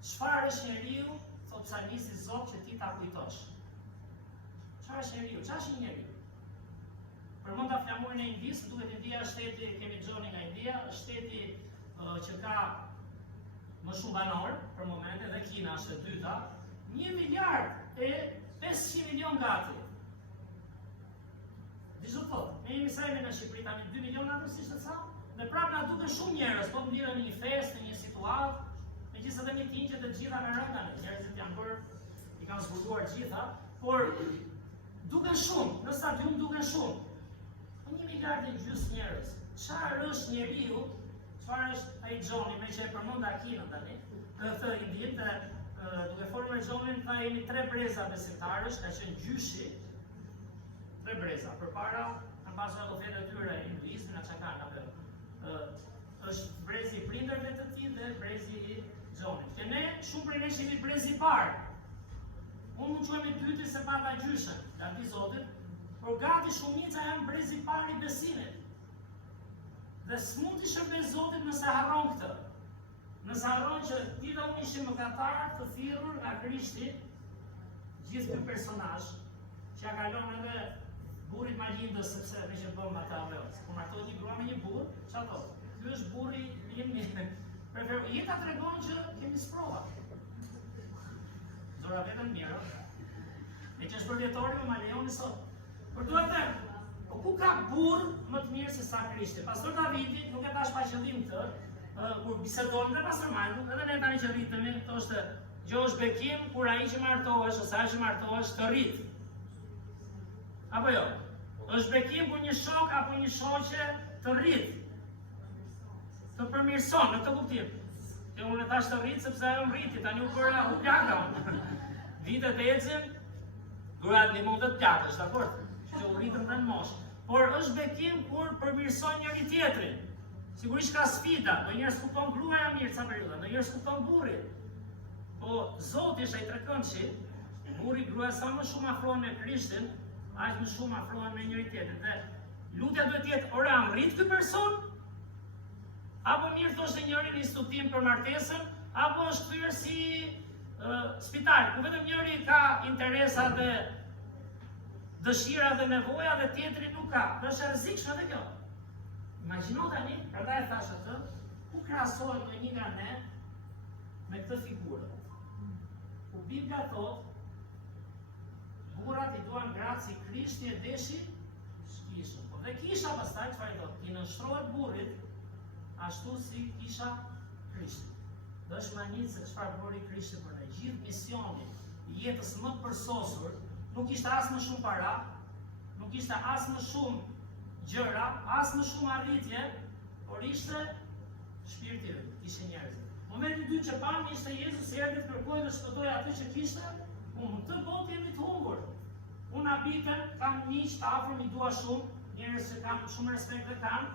çfarë është njeriu, thot psalmisti Zot që ti ta kujtosh. Çfarë është njeriu? Çfarë është një njeriu? Përmenda flamurin e Indisë, duhet India shteti, kemi Xhoni nga India, është shteti që ka më shumë banor për momente, dhe Kina është e dyta, 1 miliard e 500 milion gati. Dishtë të thotë, me jemi sajme në Shqipëri, tani 2 milion atërsisht të sa, dhe prapë nga duke shumë njerës, po të mdirë një fest, një situatë, me gjithë edhe mitin që të gjitha me rëndane, njerëzit janë bërë, i kanë zbuluar gjitha, por duke shumë, në stadium duke shumë. 1 miliard e gjysmë njerëz, çfarë është njeriu, çfarë është ai Xhoni, me që e përmenda Kinën tani, këtë Indin, duke folur me Xhonin, tha jemi 3 breza besimtarësh, ka qenë gjyshi, 3 breza, përpara kanë pasur ato fete të tyre hinduizmin, çka kanë apo. Është brezi i prindërve të tij dhe brezi i Xhonit. Që ne shumë prej nesh jemi brezi i parë. Unë mund të quhem i dyti se pata gjyshën, largi Zotit, por gati shumica janë brezi i parë i besimit. Dhe s'mund t'i shërbej Zotit nëse harron këtë. Nëse harron që ti dhe unë ishim mëkatarë të thirrur nga Krishti, gjithë ky personazh që ja kalon edhe burrit malindës, sepse me që bëm ata apo. Kur martohet një grua me një burr, çfarë thotë? Ky është burri im. Jeta tregon që kemi sprova. Zora vetëm mirë. Me që është përvjetori me malejoni sot. Por duhet të po ku ka burr më të mirë se sa Krishti? Pastor Davidi nuk e thash pa qëllim këtë, kur bisedon me pastor Michael, edhe ne tani që rritemi, thoshte, gjosh bekim kur ai që martohesh ose ai që martohesh të rrit. Apo jo? Është bekim kur një shok apo një shoqe të rrit. Të përmirëson në këtë kuptim. Dhe unë e thash të rrit sepse ajo rriti, tani u bëra u plaka. Vitet ecin, durat një mund të plakësh, dakord? Që u rritën në moshë. Por është bekim kur përmirëson njëri tjetrin. Sigurisht ka sfida, ndonjëherë skupton gruaja mirë ca periudha, ndonjëherë skupton burri. Po Zoti është ai trekëndshi, burri gruaja sa më shumë afrohen me Krishtin, aq më shumë afrohen me njëri tjetrin. Dhe lutja duhet të jetë ore arrit ky person, apo mirë thoshte njëri në studim për martesën, apo është thyer si spital, ku vetëm njëri ka interesa dhe dëshira dhe nevoja dhe tjetri nuk ka. Dhe është e rrezikshme edhe kjo. Imagjino tani, prandaj e thash atë, ku krahasohet në një nga ne me këtë figurë. Ku Bibla thotë, burrat i duan gratë si Krishti e deshi kishën. Po dhe kisha pastaj çfarë do? I nënshtrohet burrit ashtu si kisha Krishtit. Dhe është manjit se çfarë bëri Krishti për ne. Gjithë misioni i jetës më të përsosur nuk ishte as më shumë para, nuk ishte as më shumë gjëra, as më shumë arritje, por ishte shpirti i Ri, ishte njerëzit. Momenti i dytë që pam ishte Jezus erdhi të kërkojë dhe shpëtoi atë që kishte, unë të botë jemi të humbur. Unë abitën, kam miq të afër, mi dua shumë, njerëz që kam shumë respekt dhe kanë.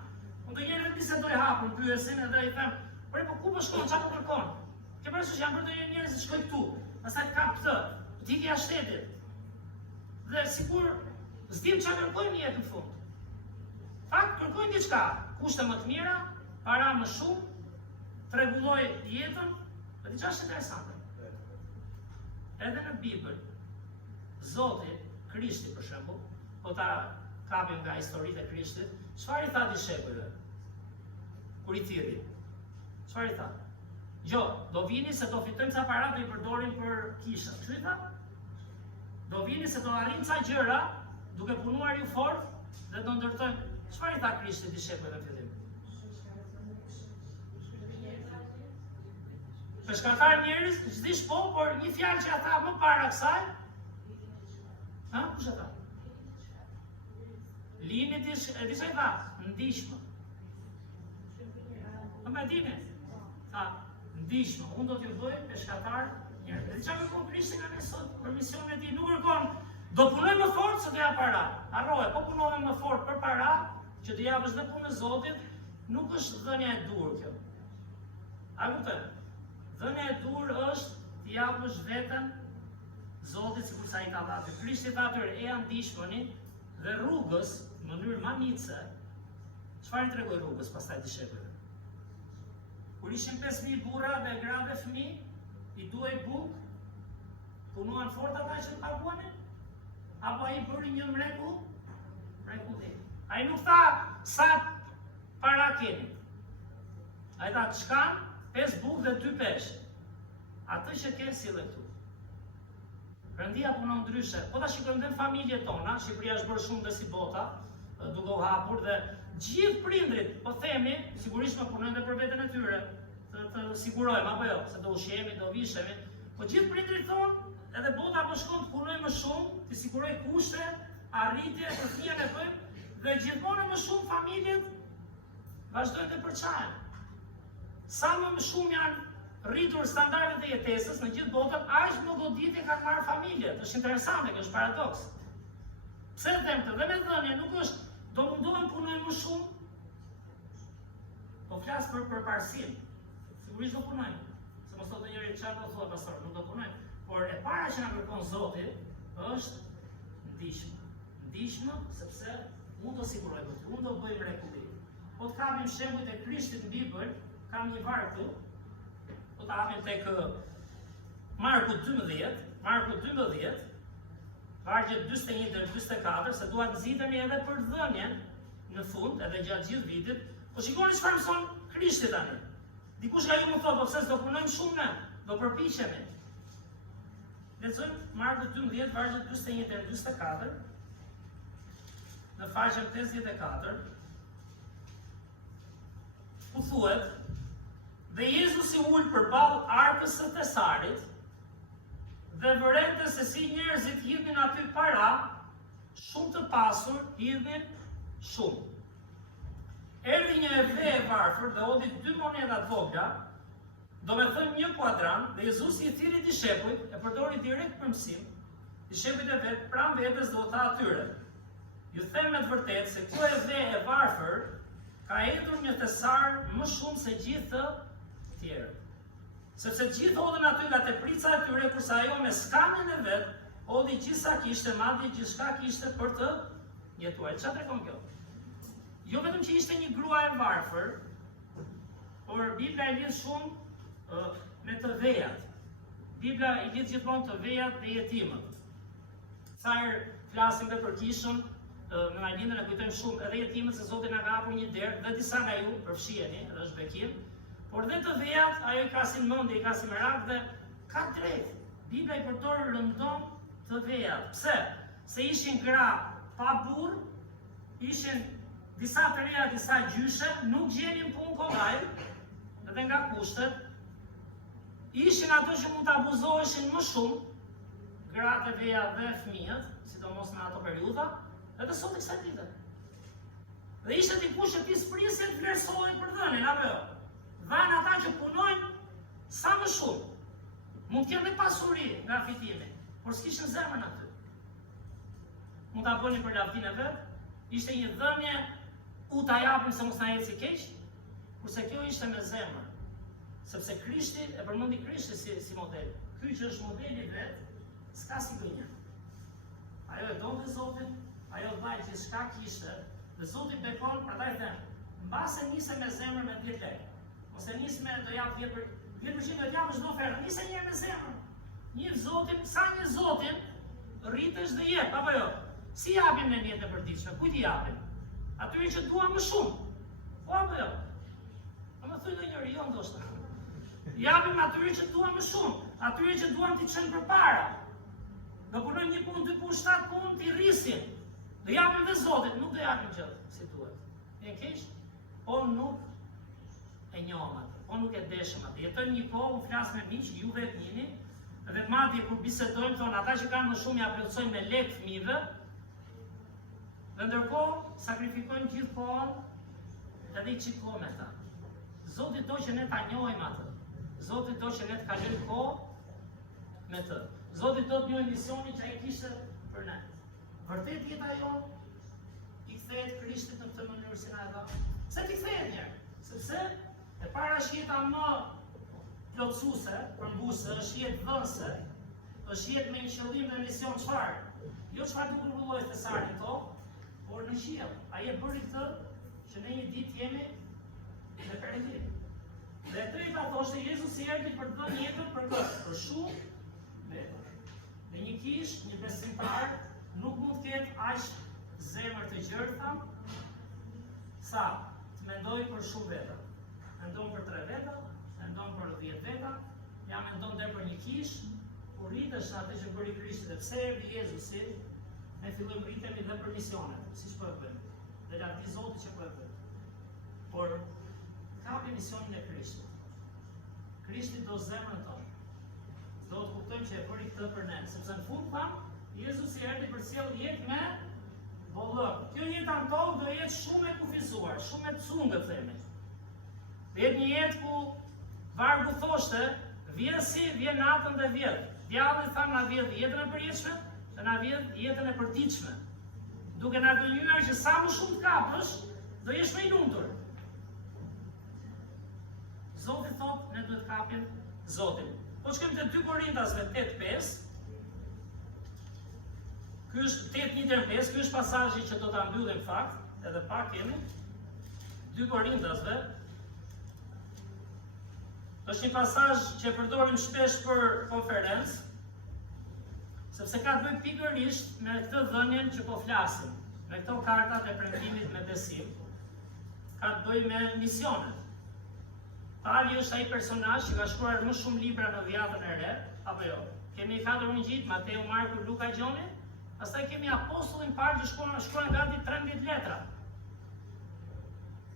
Unë të njerëve bisedoj hapur, pyesin edhe i them, por po ku po shkon, çfarë po kërkon? Ke parasysh janë bërë njerëz që shkojnë këtu, pastaj kap këtë, ditja e shtetit. Dhe sigur s'dim çfarë kërkojnë në jetë në fund. Fakt kërkojnë diçka, kushte më të mira, para më shumë, t'rregulloj jetën, dhe diçka është interesante. Edhe në Bibël, Zoti, Krishti për shembull, po ta kapim nga historitë e Krishtit, çfarë i tha dishepujve? Kur i thirri. Çfarë i tha? Jo, do vini se do fitojmë ca para do i përdorim për kishën. Kështu i tha? Do vini se do arrijmë ca gjëra, duke punuar ju fort dhe do ndërtojmë. Çfarë i tha Krishti dishepujve në fillim? Peshkatar njerëz, ç'dish po, por një fjalë që ata më para kësaj, kush e tha? Lini e disha i tha, ndihmë. Po me dini, tha, ndihmë, unë do t'ju bëj peshkatar njerëz. Dhe çfarë kërkon Krishti nga ne sot për misionin e tij? Nuk kërkon, do punoj më fort se do jap para. Harroje, po punove më fort për para, që të japësh dhe punën e Zotit, nuk është dhënia e dur kjo. A kupton? Dhënia e dur është të japësh veten Zotit sikur sa i ka dhënë. Krishti tha atyre, e janë ndihmoni dhe rrugës në mënyrë manitse. Çfarë i tregoi rrugës pastaj dishepujve? Kur ishin 5000 burra dhe gra dhe fëmijë, i duhej bukë, punuan fort ata që paguanin? Apo ai bëri një mrekull? Mrekulli. Ai nuk tha sa para keni. Ai tha çkan, 5 bukë dhe 2 peshë. Atë që ke sille këtu. Perëndia punon ndryshe. Po ta shikojmë në familjet tona, Shqipëria është bërë shumë dhe si bota, duke u hapur dhe gjithë prindrit, po themi, sigurisht më punojnë dhe për veten e tyre, të sigurojmë apo jo, se do ushqemi, do vishemi, po gjithë prindrit thonë, edhe bota po shkon të punojë më shumë, të siguroj kushte, arritje, të fëmijën e bëjmë, dhe gjithmonë më shumë familjet vazhdojnë të përçahen. Sa më shumë janë rritur standardet e jetesës në gjithë botën, aq më goditje kanë marrë familjet. Është interesante, kjo është paradoks. Pse them këtë? Dhe me dhënie nuk është do mundohem punoj më shumë. Po flas për përparësinë. Sigurisht do punojmë. Se mos thotë njëri çfarë do thotë pastor, nuk do punojmë. Por e para që na kërkon Zoti është ndihmë. Ndihmë sepse unë do siguroj vetë, unë do bëj mrekulli. Po të kapim shembujt e Krishtit në Bibël, kam një varg këtu. Po ta hapim tek Marku 12, vargjet 41 deri 44, se dua të nxitemi edhe për dhënien në fund, edhe gjatë gjithë vitit. Po shikoni çfarë mëson Krishti tani. Dikush nga ju më thotë, po pse s'do punojmë shumë ne? Do përpiqemi. Lexojmë Marku 12, vargjet 41 deri 44. Në faqen 54. Ku thuhet: Dhe Jezusi ul përballë arkës së tesarit dhe vërente se si njerëzit hidhin aty para, shumë të pasur hidhin shumë. Erdhi një evre e varfër dhe hodhi 2 monedha të vogla, do me thënë 1 kuadran, dhe Jezusi i thiri dishepujt, e përdori direkt për mësim, dishepujt e vet pranë vetes dhe u tha atyre: Ju them me të vërtetë se kjo evre e varfër ka hedhur një tesar më shumë se gjithë tjerë. Sepse gjithë hodhen aty nga teprica e tyre, kurse ajo me skamin e vet Odi gjithsa kishte, madje gjithçka kishte për të jetuar. Çfarë tregon kjo? Jo vetëm që ishte një grua e varfër, por Bibla e lidh shumë me të vejat. Bibla i lidh gjithmonë të vejat dhe jetimët. Sa herë flasim dhe për kishën, në Majlindën e kujtojmë shumë edhe jetimët se Zoti na ka hapur një derë dhe disa nga ju përfshiheni, edhe është bekim, por dhe të vejat ajo i ka si mendje, i ka si merak dhe ka drejt. Bibla i përdor rëndom të vejat. Pse? Se ishin gra pa burr, ishin disa të reja, disa gjyshe, nuk gjenin punë kollaj, edhe nga kushtet, ishin ato që mund të abuzoheshin më shumë, gratë e veja dhe fëmijët, sidomos në ato periudha, edhe sot e kësaj dite. Dhe ishte dikush që ti s'prisje të vlerësohej për dhënien, apo jo? Dhanë ata që punojnë sa më shumë. Mund të kenë pasuri nga fitimi, por s'kishin zemrën aty. Mund ta bënin për lavdinë e vet, ishte një dhënie u ta japim se mos na eci keq, kurse kjo ishte me zemër. Sepse Krishti e përmendi Krishti si model. Ky që është modeli vet, s'ka si gënjë. Ajo e donte Zotin, ajo dhaj gjithçka kishte, dhe Zoti bekon, prandaj them, mbase nise me zemër me 10 lekë. Ose nis me do jap 10% do jap çdo ofertë, nise një me zemër. Një Zotin, sa një Zotin, rritesh dhe jep, apo jo? Si japim në jetën e përditshme? Kujt i japim? Atyre që duan më shumë. Po apo jo? Po më thuaj ndonjëri, jo ndoshta. Japim atyre që duan më shumë, atyre që duan t'i çojnë përpara. Do punojmë 1 punë, 2 punë, 7 punë, t'i rrisin. Do japim dhe Zotit, nuk do japim gjë, si thuhet. E keq? Po nuk e njohëm atë, po nuk e deshëm atë. Jetojmë një kohë, unë flas me miq, ju vetë njëni, dhe madje kur bisedojmë thonë ata që kanë më shumë ja plotësojnë me lekë fëmijëve, dhe ndërkohë sakrifikojnë gjithë kohën edhe i çikojmë ata. Zoti do që ne ta njohim atë. Zoti do që ne të kalojmë kohë me të. Zoti do të njohim misionin që ai kishte për ne. Vërtet jeta jonë i kthehet Krishtit në këtë mënyrë si na e dha. Se ti kthehet njerë, sepse e para është jeta më plotësuese, përmbuese, është jetë dhënëse, është jetë me një qëllim dhe mision çfarë? Jo çfarë do grumbulloj thesarin tokë, por në qiell. Ai e bëri këtë që ne një ditë jemi në Perëndim. Dhe të i ta thoshte Jezusi erdhi për të dhënë jetën për këtë, për shumë veta. Dhe një kish, një besimtar, nuk mund të ketë aq zemër të gjertha sa të mendoj për shumë veta. Mendon për 3 veta, mendon për 10 veta, ja mendon dhe për një kish, kur rritesh në atë që bëri Krishti dhe pse erdhi Jezusi, ne fillojmë rritemi dhe për misionet, siç po e bëjmë. Dhe lavdi Zotit që po e bëjmë. Por kapi misionin e Krishtit. Krishti do zemrën tonë. Do të kuptojmë që e bëri këtë për ne, sepse në fund thamë, Jezusi erdhi për sjell jetë me bollëk. Kjo jeta në tokë do jetë shumë e kufizuar, shumë e cungë themi. Do jetë një jetë ku vargu thoshte, vjen si, vjen natën dhe vjet. Djalli tha na vjet jetën e përjetshme, dhe na vjet jetën e përditshme. Duke na gënjur që sa më shumë të kapësh, do jesh më i lumtur. Zoti thotë, ne duhet kapim Zotin. Po shkojmë te 2 Korintasve 8:5. Ky është 8:1-5, ky është pasazhi që do ta mbyllim fakt, edhe pak kemi. 2 Korintasve. Është një pasazh që e përdorim shpesh për konferencë, sepse ka të bëjë pikërisht me këtë dhënien që po flasim, me këto kartat e premtimit me besim. Ka të bëjë me misionet. Pali është ai personazh që ka shkruar më shumë libra në Vjetën e Re, apo jo? Kemi 4 ungjit, Mateu, Marku, Luka, Gjoni. Pastaj kemi apostullin parë që shkruan gati 13 letra.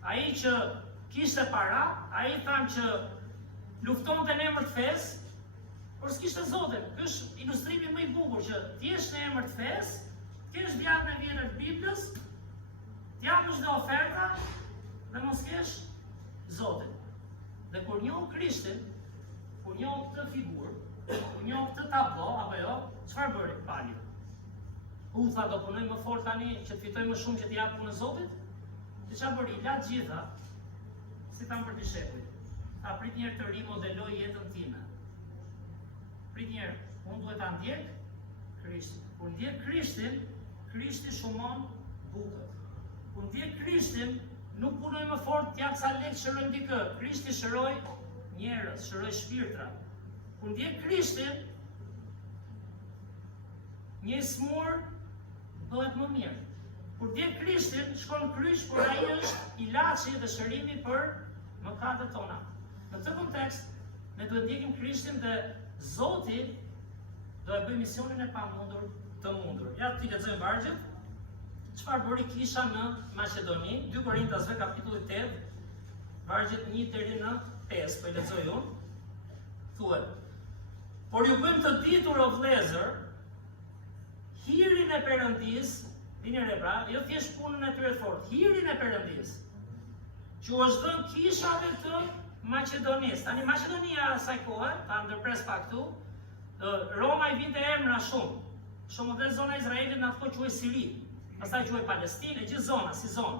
Ai që kishte para, ai thamë që luftonte në emër të fesë, por s'kishte Zotin. Ky është ilustrimi më i bukur që ti je në emër të fesë, ti je vjatën e vjenër të Biblës, ti japësh dhe oferta dhe mos kesh Zotin. Dhe kur njoh Krishtin, kur njoh këtë figurë, kur njoh këtë tablo, apo jo, çfarë bëri Pali? U tha do punoj më fort tani që të fitoj më shumë që të jap punën Zotit? Dhe çfarë bëri? La të gjitha, si tham për dishepujt. Tha prit njerë të rimodeloj jetën time. Prit njerë, unë duhet ta ndjek Krishtin. Kur ndjek Krishtin, Krishti shumon bukët. Kur ndjek Krishtin, nuk punoj më fort t'jap ca lekë shëroj dikë. Krishti shëroj njerëz, shëroj shpirtra. Kur ndjek Krishtin, një smur bëhet më mirë. Kur ndjek Krishtin, shkon kryq, por ai është ilaçi dhe shërimi për mëkatet tona. Në këtë kontekst, ne duhet ndjekim Krishtin dhe Zoti do e bëj misionin e pamundur të mundur. Ja t'i lexojmë vargjet. Çfarë bëri kisha në Maqedoni? 2 Korintasve kapitulli 8, vargjet 1 deri në 5, po i lexoj unë. Thuhet: por ju bëjmë të ditur o vëllezër, hirin e Perëndis, vini re pra, jo thjesht punën e tyre të fortë, hirin e Perëndis, që është dhënë kishave të Maqedonisë. Tani Maqedonia asaj kohe, ta ndërpres pak këtu, Roma i vinte emra shumë. Shumë dhe zona e Izraelit në atë kohë quhej Siri, pastaj quhej Palestinë, gjithë zona, si zonë.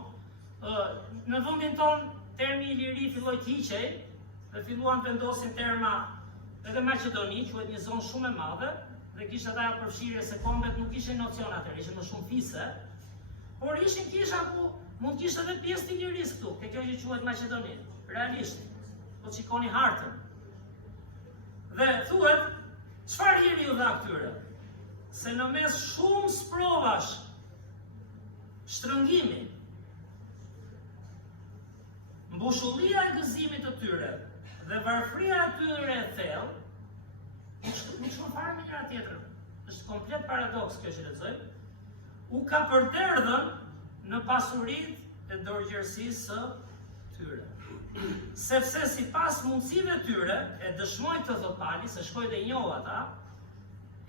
Në vendin ton termi Iliri filloi të hiqej dhe filluan të vendosin terma edhe Maqedoni, quhet një zonë shumë e madhe, dhe kishte ata përfshirje se kombet nuk kishin nocion atëherë, ishin më shumë fise, por ishin kisha ku mund kishte edhe pjesë të Ilirisë këtu, ke kjo që quhet Maqedoni, realisht. Po shikoni hartën. Dhe thuhet, çfarë jeni ju dha këtyre? Se në mes shumë sprovash, shtrëngimi, mbushullia e gëzimit të tyre dhe varfëria e tyre e thellë, nuk shkon fare me njëra tjetrën. Është komplet paradoks kjo që lexojmë. U ka përderdhën në pasuritë e dorëgjërësisë së tyre. Sepse sipas mundësive tyre, e dëshmoj të thot Pali, se shkoj dhe njoh ata,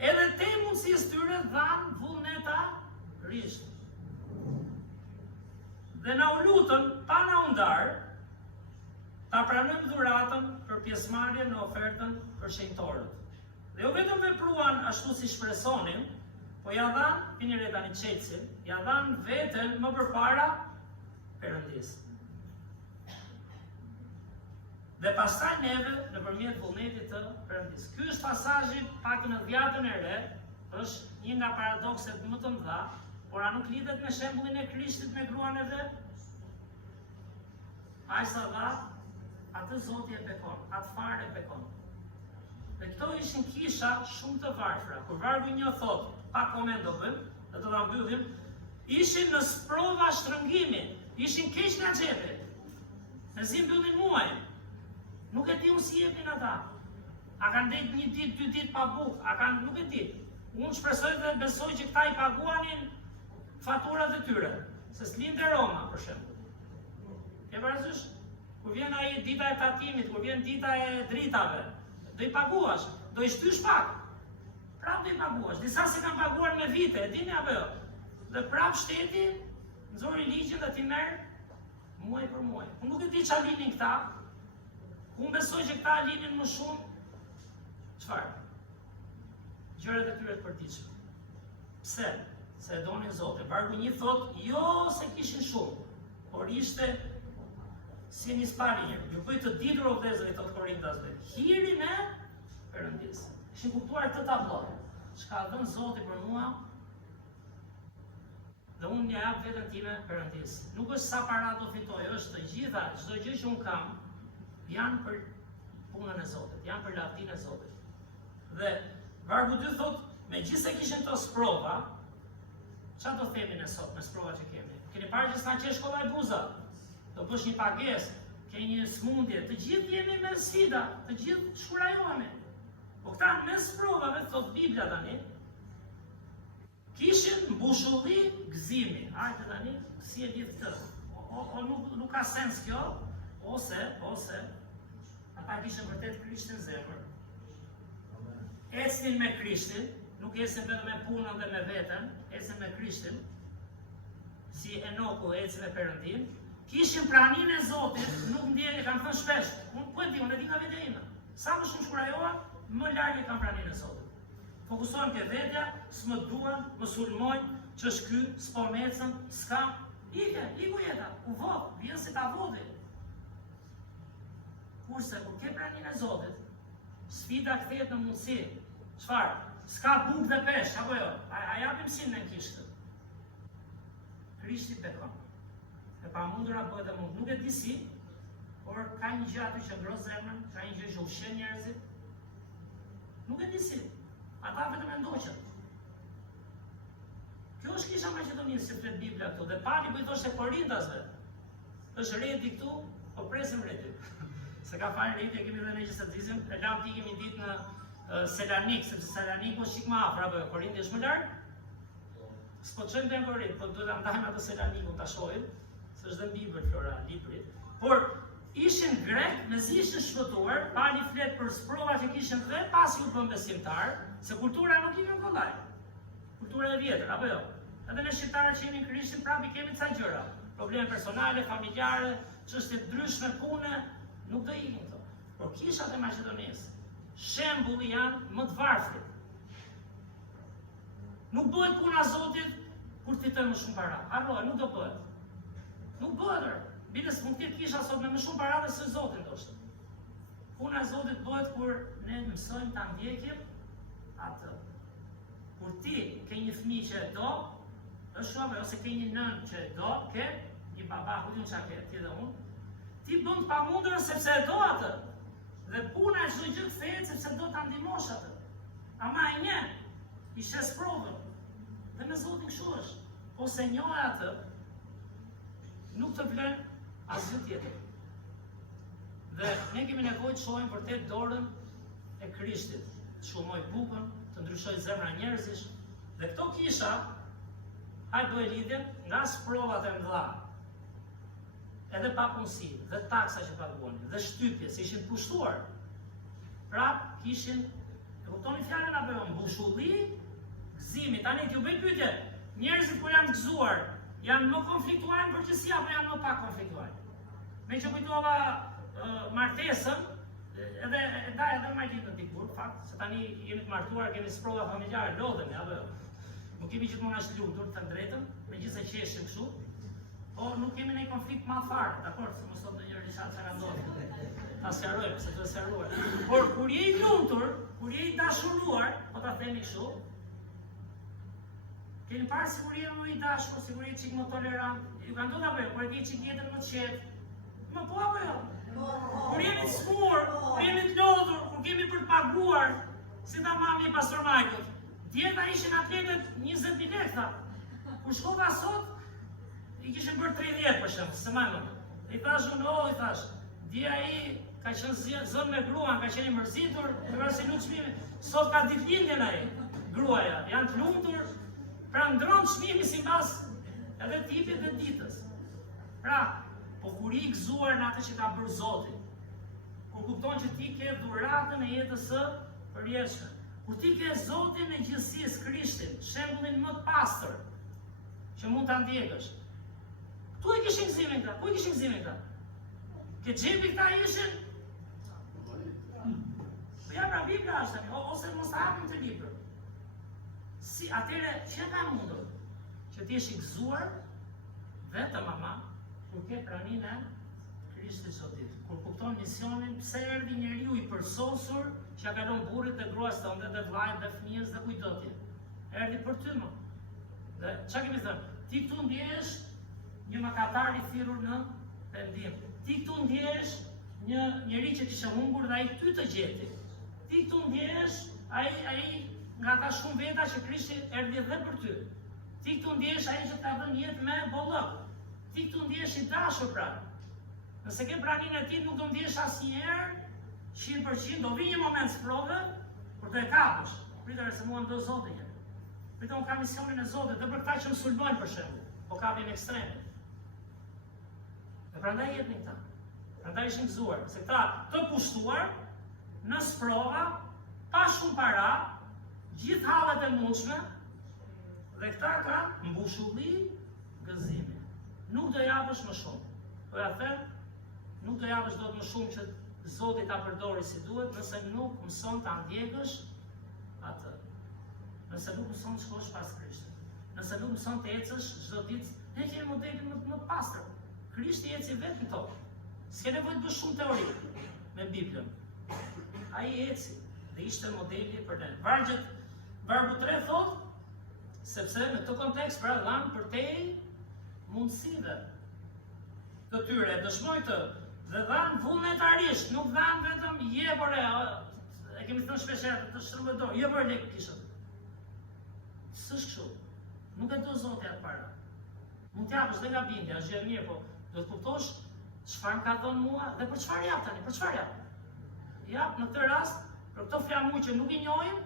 edhe te mundësisë tyre dhanë vullnetarisht. Dhe na u lutën, pa na u ndarë, ta pranojmë dhuratën për pjesëmarrje në ofertën për shenjtorët. Dhe jo vetëm vepruan ashtu si shpresonin, po ja dhanë, vini re tani çelësin, ja dhanë veten më përpara Perëndisë. Dhe pastaj neve nëpërmjet vullnetit të Perëndisë. Ky është pasazhi pak në Dhjatën e Re, është një nga paradokset më të mëdha, por a nuk lidhet me shembullin e Krishtit me gruan e vet? Ai sa dha, atë Zoti e bekon, atë fare e bekon. Dhe këto ishin kisha shumë të varfra. Kur vargu 1 thot, pa koment do bëjmë, dhe do ta mbyllim, ishin në sprova shtrëngimi, ishin keq nga xhepi. Ne si mbyllin muajin. Nuk e di unë si jepin ata. A kanë dhejt 1 ditë, 2 ditë pa bukë, a kanë, nuk e di. Unë shpresoj dhe besoj që këta i paguanin faturat e tyre, se s'linte Roma, për shembull. E parasysh, kur vjen ai dita e tatimit, kur vjen dita e dritave, do i paguash, do i shtysh pak. Prap do i paguash. Disa se kanë paguar me vite, e dini apo jo? Dhe prap shteti nxori ligjin dhe ti merr muaj për muaj. Unë nuk e di çfarë linin këta. Unë besoj që këta linin më shumë, çfarë? Gjërat e tyre të përditshme. Pse? Se e donin Zotin. Vargu 1 thot, jo se kishin shumë, por ishte si një sparje. Ju bëj të ditur o vëllezërit të Korintasve, hirin e Perëndisë. Kishin kuptuar këtë tabllon. Çka dhën Zoti për mua, dhe unë ja jap veten time Perëndisë. Nuk është sa para do fitoj, është të gjitha, çdo gjë që unë kam, janë për punën e Zotit, janë për lavdinë e Zotit. Dhe vargu 2 thot, megjithëse kishin të sprova, çfarë do themi ne sot me sprovat që kemi? Keni parë që s'na qesh shkolla e buza, do bësh një pagesë, ke një smundje, të gjithë jemi me sfida, të gjithë shkurajohemi. Po këta me sprovave, thot Biblia tani, kishin mbushulli gëzimi. Hajde tani, si e lidh këtë? O nuk ka sens kjo? Ose, ata kishin vërtet Krishtin zemër, ecnin me Krishtin, nuk ecnin vetëm me punën dhe me veten, ecnin me Krishtin, si Enoku eci me Perëndin, kishin praninë e Zotit, nuk ndjeni, kam thënë shpesh, unë e di nga vetja ime, sa më shumë shkurajoha, më larg e kam praninë e Zotit. Fokusohem ke vetja, s'më duan, më sulmojnë, që është ky, s'po mecën, s'kam, iku jeta, u vot, vjen si ta voti. Kurse, kur ke praninë e Zotit, sfida kthehet në mundësi. Çfarë? s'ka bukë dhe peshë, apo jo? A japim si në kishtë? Krishti bekon. E pa mundura bëhet e mund. Nuk e di si, por ka një gjë aty që ngro zemrën, ka një gjë që ushqen njerëzit. Nuk e di si. Ata vetëm e ndoqën. Kjo është kisha Maqedonisë që flet Bibla këtu. Dhe Pali po i thoshte Korintasve. Është reti këtu, po presim reti. Se ka fare reti, e kemi dhe ne që se dizim, e lam ti kemi ditë në Selanik, sepse Selanik është qik më afër, apo Korinti është më larg. S'po çojmë te Korint, po duhet ta ndajmë atë Selanikun ta shohim, se është dhe në Bibël flora librit. Por ishin grek, mezi ishin shpëtuar, Pali flet për sprova që kishin dhe pasi u bën besimtar, se kultura nuk i vjen kollaj. Kultura e vjetër, apo jo? Edhe ne shqiptarët që jemi në Krishtin prapë kemi ca gjëra, probleme personale, familjare, çështje ndryshme pune, nuk do ikim këto. Por kishat e Maqedonisë, shembulli janë më të varfrit. Nuk bëhet puna e Zotit kur fiton më shumë para. Harroj, nuk do bëhet. Nuk bëhet. Biles mund të ketë kisha sot me më shumë para dhe se Zoti ndoshta. Puna e Zotit bëhet kur ne mësojmë ta ndjekim atë. Kur ti ke një fëmijë që e do, është shumë, ose ke një nënë që e do, ke një baba, ku që ke ti dhe unë, ti bën të pamundurën sepse e do atë. Dhe puna e çdo gjë kthehet sepse do ta ndihmosh atë. Ama e një, i shes provën. Dhe me Zotin kështu është. Ose njohë atë, nuk të vlen asgjë tjetër. Dhe ne kemi nevojë të shohim vërtet dorën e Krishtit, të shumoj bukën, të ndryshoj zemra njerëzish. Dhe këto kisha, hajde bëj lidhje nga sprovat e mëdha, edhe papunësi, dhe taksa që paguonin, dhe shtypje, se ishin pushtuar. Prap kishin, e kuptoni fjalën apo jo, mbushulli, gëzimi. Tani t'ju bëj pyetje, njerëzit kur janë gëzuar, janë më konfliktuar në përgjithësi apo janë më pak konfliktuar? Me që kujtova martesën, edhe më gjithë në dikur, fakt, se tani jemi të martuar, kemi sprova familjare, lodhemi, apo jo. Nuk kemi gjithmonë as lumtur të drejtën, megjithëse qeshim kështu, po nuk kemi ndonjë konflikt më fare, dakor, se mos sot ndonjë rishat çka ndodhi. Ta sqarojmë, se duhet sqaruar. Por kur je i lumtur, kur je i dashuruar, po ta themi kështu, keni parë sigurisht më i dashur, sigurisht çik më tolerant. Ju ka ndodhur apo jo, kur e ke çik jetën më të qetë. Më po apo jo? Kur jemi të smur, kur jemi të lodhur, kur kemi për të paguar, si ta mami e pastor Majkut. Djeta ishin atletët 20.000 lekë, kur shkova sot, i kishin bërë 30 për shembull, se më. I thash unë, i thash, dje ai ka qenë zënë me gruan, ka qenë i mërzitur, për se nuk çmimi. Sot ka ditëlindjen ai, gruaja, janë të lumtur, pra ndron çmimi sipas edhe tipit dhe ditës. Pra, po kur i gëzuar në atë që ka bërë Zoti, kur kupton që ti ke dhuratën e jetës së përjetshme, kur ti ke Zotin e gjithësisë, Krishtin, shembullin më të pastër që mund ta ndjekësh. Ku e kishin gëzimin këta? Ku e kishin gëzimin këta? Ke xhepi këta ishin? Po ja pra Bibla është tani, ose mos ta hapim të libër. Si atëre që ka mundur që ti jesh i gëzuar vetëm mama kur ke praninë e Krishtit Zotit. Kur kupton misionin, pse erdhi njeriu i përsosur që ja kalon burrit dhe gruas tonë dhe vllajt dhe fëmijës dhe kujt do ti. Erdhi për ty më. Dhe çka kemi thënë? Ti këtu ndjehesh një mëkatar i thirrur në pendim. Ti këtu ndjehesh një njerëz që kishte humbur dhe ai ty të gjeti. Ti këtu ndjehesh ai nga ata shumë veta që Krishti erdhi edhe për ty. Ti këtu ndjehesh ai që ta bën jetë me bollok. Ti këtu ndjehesh i dashur pra. Nëse ke praninë e tij nuk do ndjehesh asnjëherë 100%, do vi një moment sprove, por do e kapësh. Pritare se mua ndo Zoti një. Priton ka misionin e Zotit, dhe për këta që më sulmojnë për shembull, po kapin ekstreme. Dhe prandaj jetën këta. Prandaj ishin gëzuar, se këta të pushtuar në sprova, pa shumë para, gjithë hallet e mundshme, dhe këta kanë mbushulli gëzimi. Nuk do japësh më shumë. Po ja them, nuk do japësh dot më shumë që Zoti ta përdori si duhet, nëse nuk mëson ta ndjekësh atë. Nëse nuk mëson të shkosh pas Krishtit. Nëse nuk mëson të ecësh çdo ditë, ne kemi modelin më të pastër. Krishti eci vetë në tokë. S'ke nevojë të bësh shumë teori me Biblën. Ai eci dhe ishte modeli për ne. Vargu 3 thot, sepse në këtë kontekst pra dhanë përtej mundësive të tyre, dëshmoj të, dhe dhanë vullnetarisht, nuk dhanë vetëm jepore, e kemi thënë shpesher të shërbëdor, jepore lekë kishët. S'është kështu, nuk e do Zoti atë para. Mund t'japësh dhe nga bindja, është gjë mirë, po do të kuptosh çfarë ka dhënë mua dhe për çfarë jap tani, për çfarë jap? Jap në këtë rast për këto flamuj që nuk i njohim,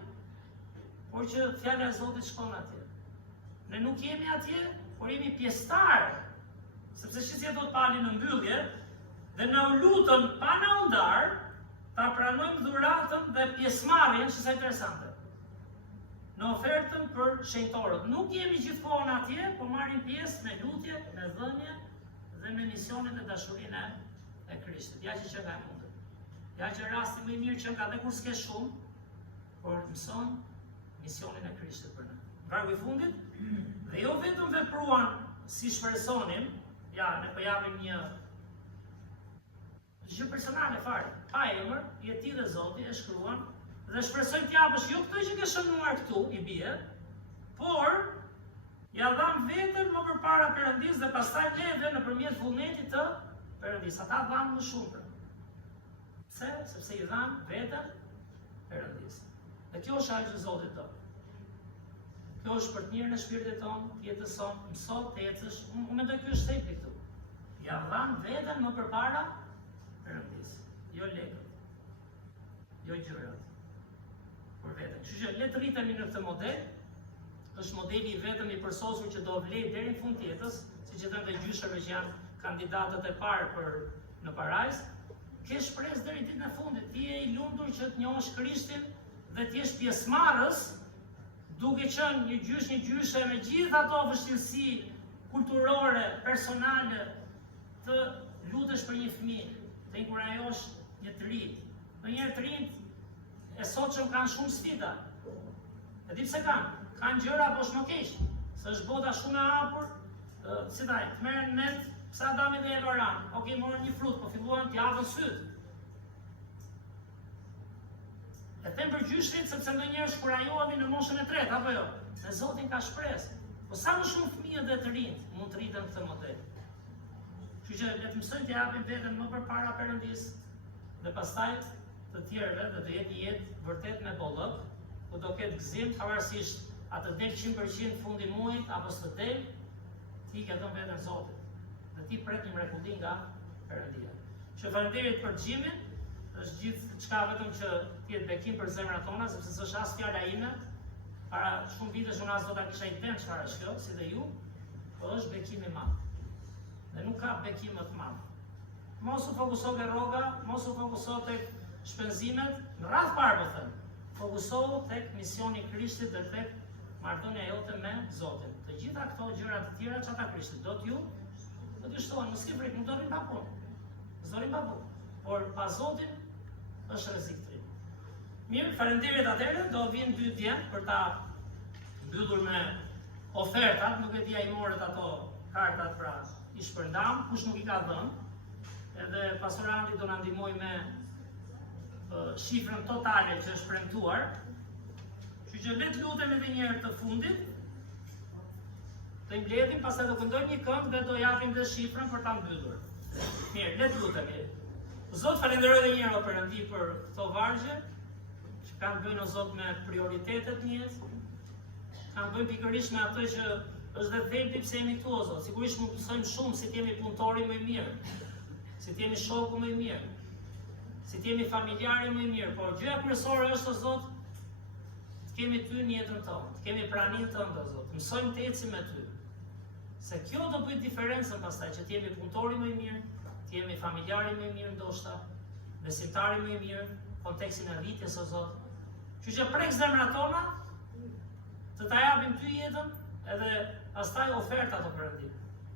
por që fjala e Zotit shkon atje. Ne nuk jemi atje, por jemi pjesëtar. Sepse shqisja do të pali në mbyllje dhe na u lutën pa na u ndar, ta pranojmë dhuratën dhe pjesëmarrjen, që sa interesante. Në ofertën për shenjtorët. Nuk jemi gjithmonë atje, por marrim pjesë me lutje, me dhënje dhe me misionin dhe dashurinë e Krishtit. Ja që nga e mundet. Ja që rasti më i mirë që nga dhe kur s'ke shumë, por mëson misionin e Krishtit për ne. Vargu i fundit, dhe jo vetëm vepruan si shpresonim, ja, ne përjavim një gjë personale fare, pa emër, jeti dhe Zoti e shkruan, dhe shpresojnë t'japësh jo këtë që ke shënuar këtu, i bie, por ja dham vetën më përpara Perëndis dhe pastaj neve nëpërmjet vullnetit të Perëndis. Ata dhanë më shumë. Pse? Sepse i dhanë vetën Perëndis. Dhe kjo është ajo që Zoti do. Kjo është për të mirën e shpirtit tonë, jetës sonë, mëso të ecësh. Unë mendoj ky është tekli këtu. Ja dhanë vetën më përpara Perëndis. Jo lekët. Jo gjërat. Për veten. Kështu që le të rritemi në këtë model. Është modeli i vetëm i përsosur që do vlej deri në fund të jetës, siç e thënë dhe gjyshërve që janë kandidatët e parë për në parajs. Ke shpresë deri ditën e fundit. Ti je i lumtur që të njohësh Krishtin dhe të jesh pjesëmarrës, duke qenë një gjyshe me gjithë ato vështirësi kulturore, personale, të lutesh për një fëmijë, të inkurajosh një të ri. Ndonjëherë të rinjt e sotshëm kanë shumë sfida. E di pse kanë? Kanë gjëra po është më keq. Se është bota shumë e hapur, si thaj, të merren mend pse Adami dhe Eva ran. Okej, morën një frut, po filluan të japën syt. E them për gjyshrit sepse ndonjëherë shkurajohemi në moshën e tretë, apo jo? Me Zotin ka shpresë. Po sa më shumë fëmijë dhe të rinj mund të rriten këtë model. Kështu që le të mësojnë të japin veten më përpara Perëndis dhe pastaj të tjerëve dhe të jetë një jetë vërtet me bollëk, ku do ketë gëzim, pavarësisht a të del 100% fundi muajit apo s'të del, ti ke dhënë veten Zotit. Dhe ti pret një mrekulli nga Perëndia. Që faleminderit për xhimin, është gjithë çka vetëm që ti jetë bekim për zemrat tona, sepse s'është as fjala ime. Para shumë vitesh unë as do ta kisha idenë çfarë është kjo, si dhe ju, po është bekim i madh. Dhe nuk ka bekim më të madh. Mos u fokuso te rroga, mos u fokuso tek shpenzimet, në radhë parë po them. Fokusohu tek misioni i Krishtit dhe tek marrëdhënia jote me Zotin. Të gjitha këto gjëra të tjera çata Krishtit do t'ju shtohen, mos ke frikë, nuk do rrim pa punë. S'do rrim pa punë. Por pa Zotin është rrezik i tillë. Mirë, faleminderit atëherë, do vinë 2 djem për ta mbyllur me ofertat, nuk e di ai morët ato kartat pra i shpërndam, kush nuk i ka dhënë. Edhe pastoranti do na ndihmoj me shifrën totale që është premtuar. Kështu që le të lutemi edhe një herë të fundit. Të mbledhim, pastaj do këndojmë një këngë dhe do japim dhe shifrën për ta mbyllur. Mirë, le të lutemi. Zot, falenderoj edhe një herë o Perëndi për këto vargje që kanë bënë o Zot me prioritetet në jetë. Kanë bënë pikërisht me ato që është dhe thelbi pse jemi këtu o Zot. Sigurisht mund të mësojmë shumë si të jemi punëtori më i mirë, si të jemi shoku më i mirë, si të jemi familjari më i mirë, por gjëja kryesore është o Zot, të kemi ty në jetën tonë, të kemi praninë tënde o Zot, mësojmë të ecim me ty. Se kjo do bëj diferencën pastaj që të jemi punëtori më i mirë, të jemi familjari më i mirë ndoshta, besimtari më i mirë, kontekstin e rritjes o Zot. Kështu që prek zemrat tona, të ta japim ty jetën, edhe pastaj ofertat o Perëndi.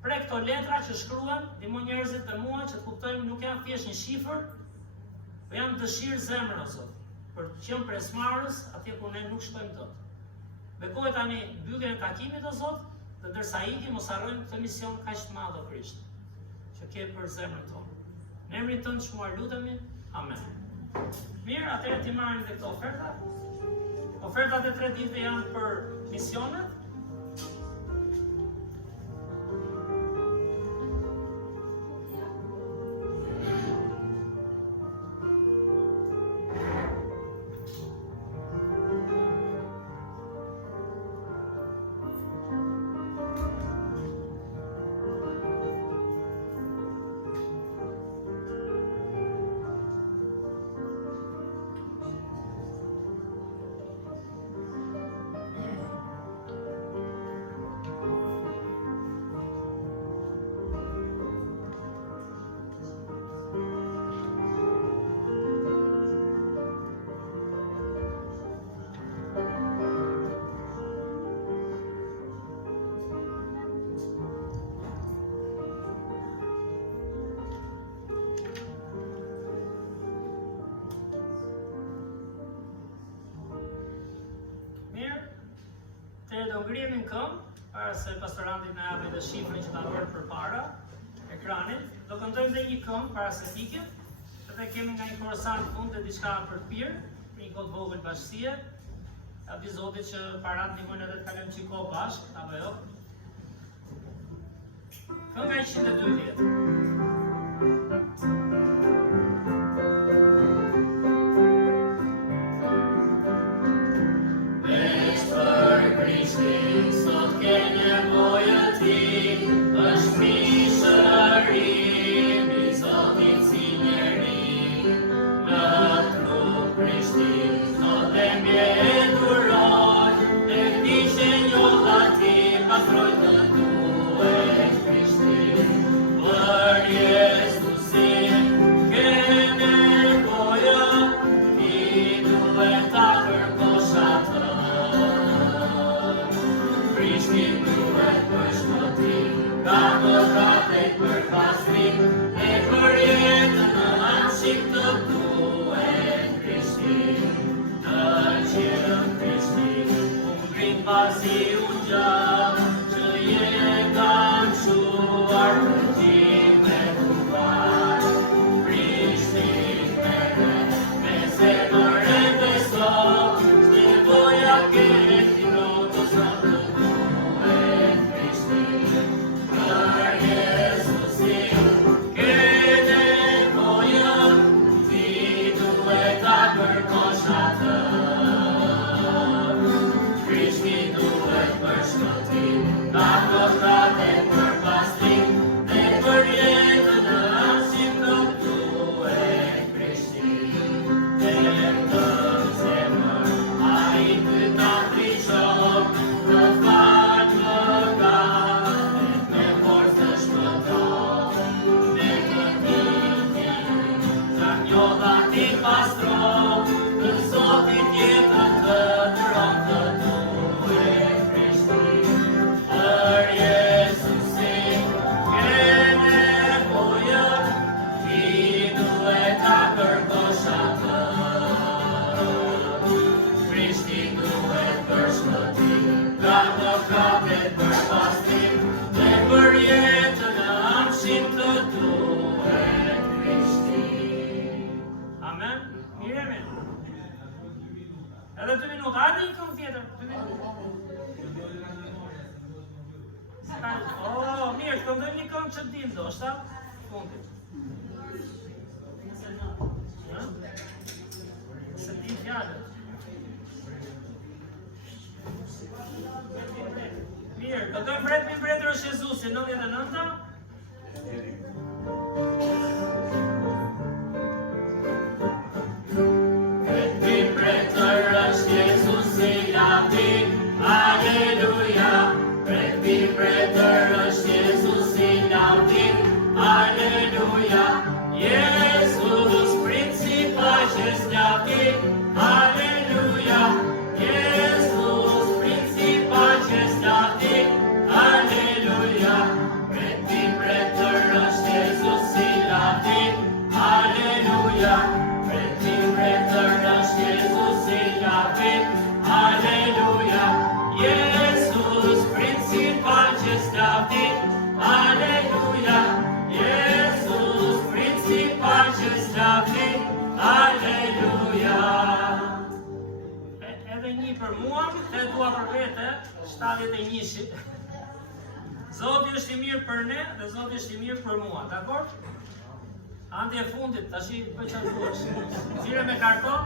Prek këto letra që shkruan, ndihmo njerëzit dhe mua që të kuptojmë nuk janë thjesht një shifër, por janë dëshirë zemre o Zot, për të qenë pjesëmarrës atje ku ne nuk shkojmë dot. Bekoj tani mbylljen e takimit o Zot, dhe ndërsa ikim mos harrojmë këtë mision kaq të madh o Krisht, që ke për zemrën tonë. Në emrin tënd shmuar lutemi. Amen. Mirë, atëherë ti marrim këto oferta. Ofertat e 3 ditëve janë për misionet. Do ngrihemi në këmbë, para se pastoranti na japë dhe shifrën që ta vërë përpara ekranit. Do këndojmë dhe një këmbë para se tikim, edhe kemi nga një korosant fund dhe diçka për të pirë, për një kohë të vogël bashkësie. Aty Zotit që parat ndihmojnë edhe të kalojmë çik kohë bashkë, apo jo? Kënga 112. Sot ke nevojë ti, është mishërim i Zotit si njeri. Në trup Krishtin, sot e mbjeturoj, e ti që njolla ti, pastroj të duhet Krishtin. Për Jezusin ke nevojë, ti duhet ta kërkosh atë. Krishtin duhet për shpëtim, ka mëkatet për pastrim, e për jetën në anshik të duhet Krishtin. Në qiell Krishtin, ngrin pasi unë gjallë, që je kam shuar të gjime të parë. Krishtin mere, me zemër e beso, s'nevoja ke ti rotos në të Edhe 2 minuta, hajde një këngë tjetër. 2 minuta. Oh, mirë, këndojmë një këngë që dim ndoshta, fundit. Se dim fjalët. Mirë, këndojmë mbretëri është Jezusi, 99-ta. Aleluja, prekti pretër është Jezusi lautin. Aleluja, Jezus principaqes lautin. Aleluja, Jezus principaqes lautin. Aleluja, prekti pretër është Jezusi lautin. Aleluja, prekti pretër është Jezusi lautin. Aleluja, Jezus principaqes lautin. Aleluja, Jezus principaqes lautin. Aleluja. Edhe një për mua, te dua për vete, 71. Zoti është i mirë për ne dhe Zoti është i mirë për mua, dakor? Andi e fundit, tash i bëj çfarë duash. Thire me karton.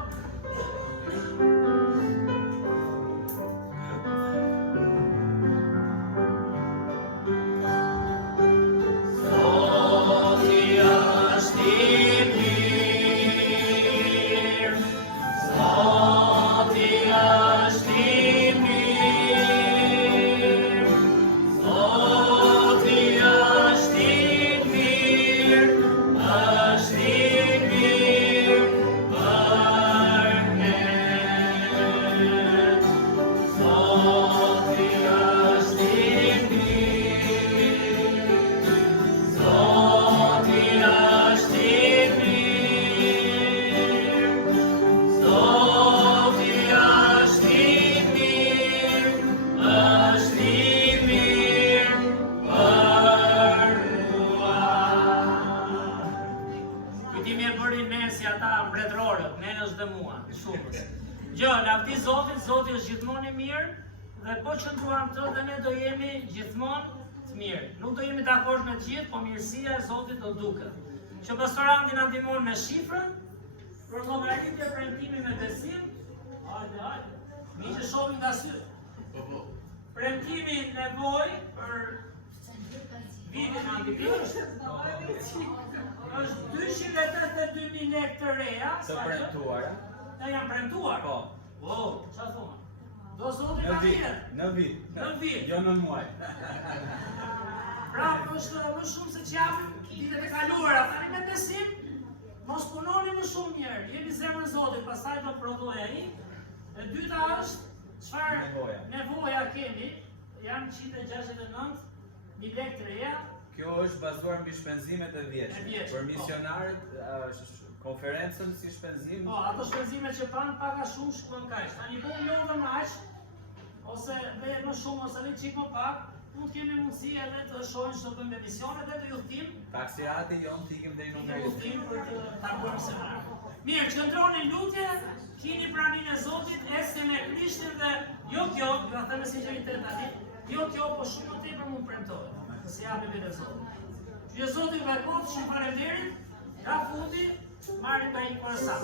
Zoti është gjithmonë i mirë dhe po qëndruam të dhe ne do jemi gjithmonë të mirë. Nuk do jemi dakord me gjithë, po mirësia e Zotit do duket. Që pastorandi na ndihmon me shifrën, për llogaritje premtimi me besim. Hajde. Miqë shohim nga sy. Premtimi nevojë për vitin antikrisht është 282.000 lekë të reja. Të premtuara. Ne janë premtuar. Po. Wow, çfarë thua? Do Zoti ta thirrë. Në vit. Jo në muaj. Pra, është më shumë se ç'japim ditët e kaluara. Tani me besim, mos punoni më shumë mirë. Jeni zemrën e Zotit, pastaj do prodhoj ai. E dyta është çfarë nevoja keni? Janë 169.000 lekë të reja. Kjo është bazuar mbi shpenzimet e vjeçme. Për misionarët konferencën si shpenzim? Po, ato shpenzimet që panë paka shumë shkojnë kaq. Tani po lodhëm aq, ose dhe më shumë ose dhe qik më pak, mund kemi mundësi edhe të shohim që të bëjmë emisionet dhe të udhtim. Taksiati jonë t'ikim deri në udhtim për të takuar seminar. Mirë, qëndroni lutje, kini praninë e Zotit, ese me Krishtin dhe jo kjo, ju a thënë sinqeritet tani, jo kjo, po shumë më tepër mund premtohet. Se japi vetë Zotit. Që Zoti vërtet shumë faleminderit. Nga fundi marrim nga i kërësa.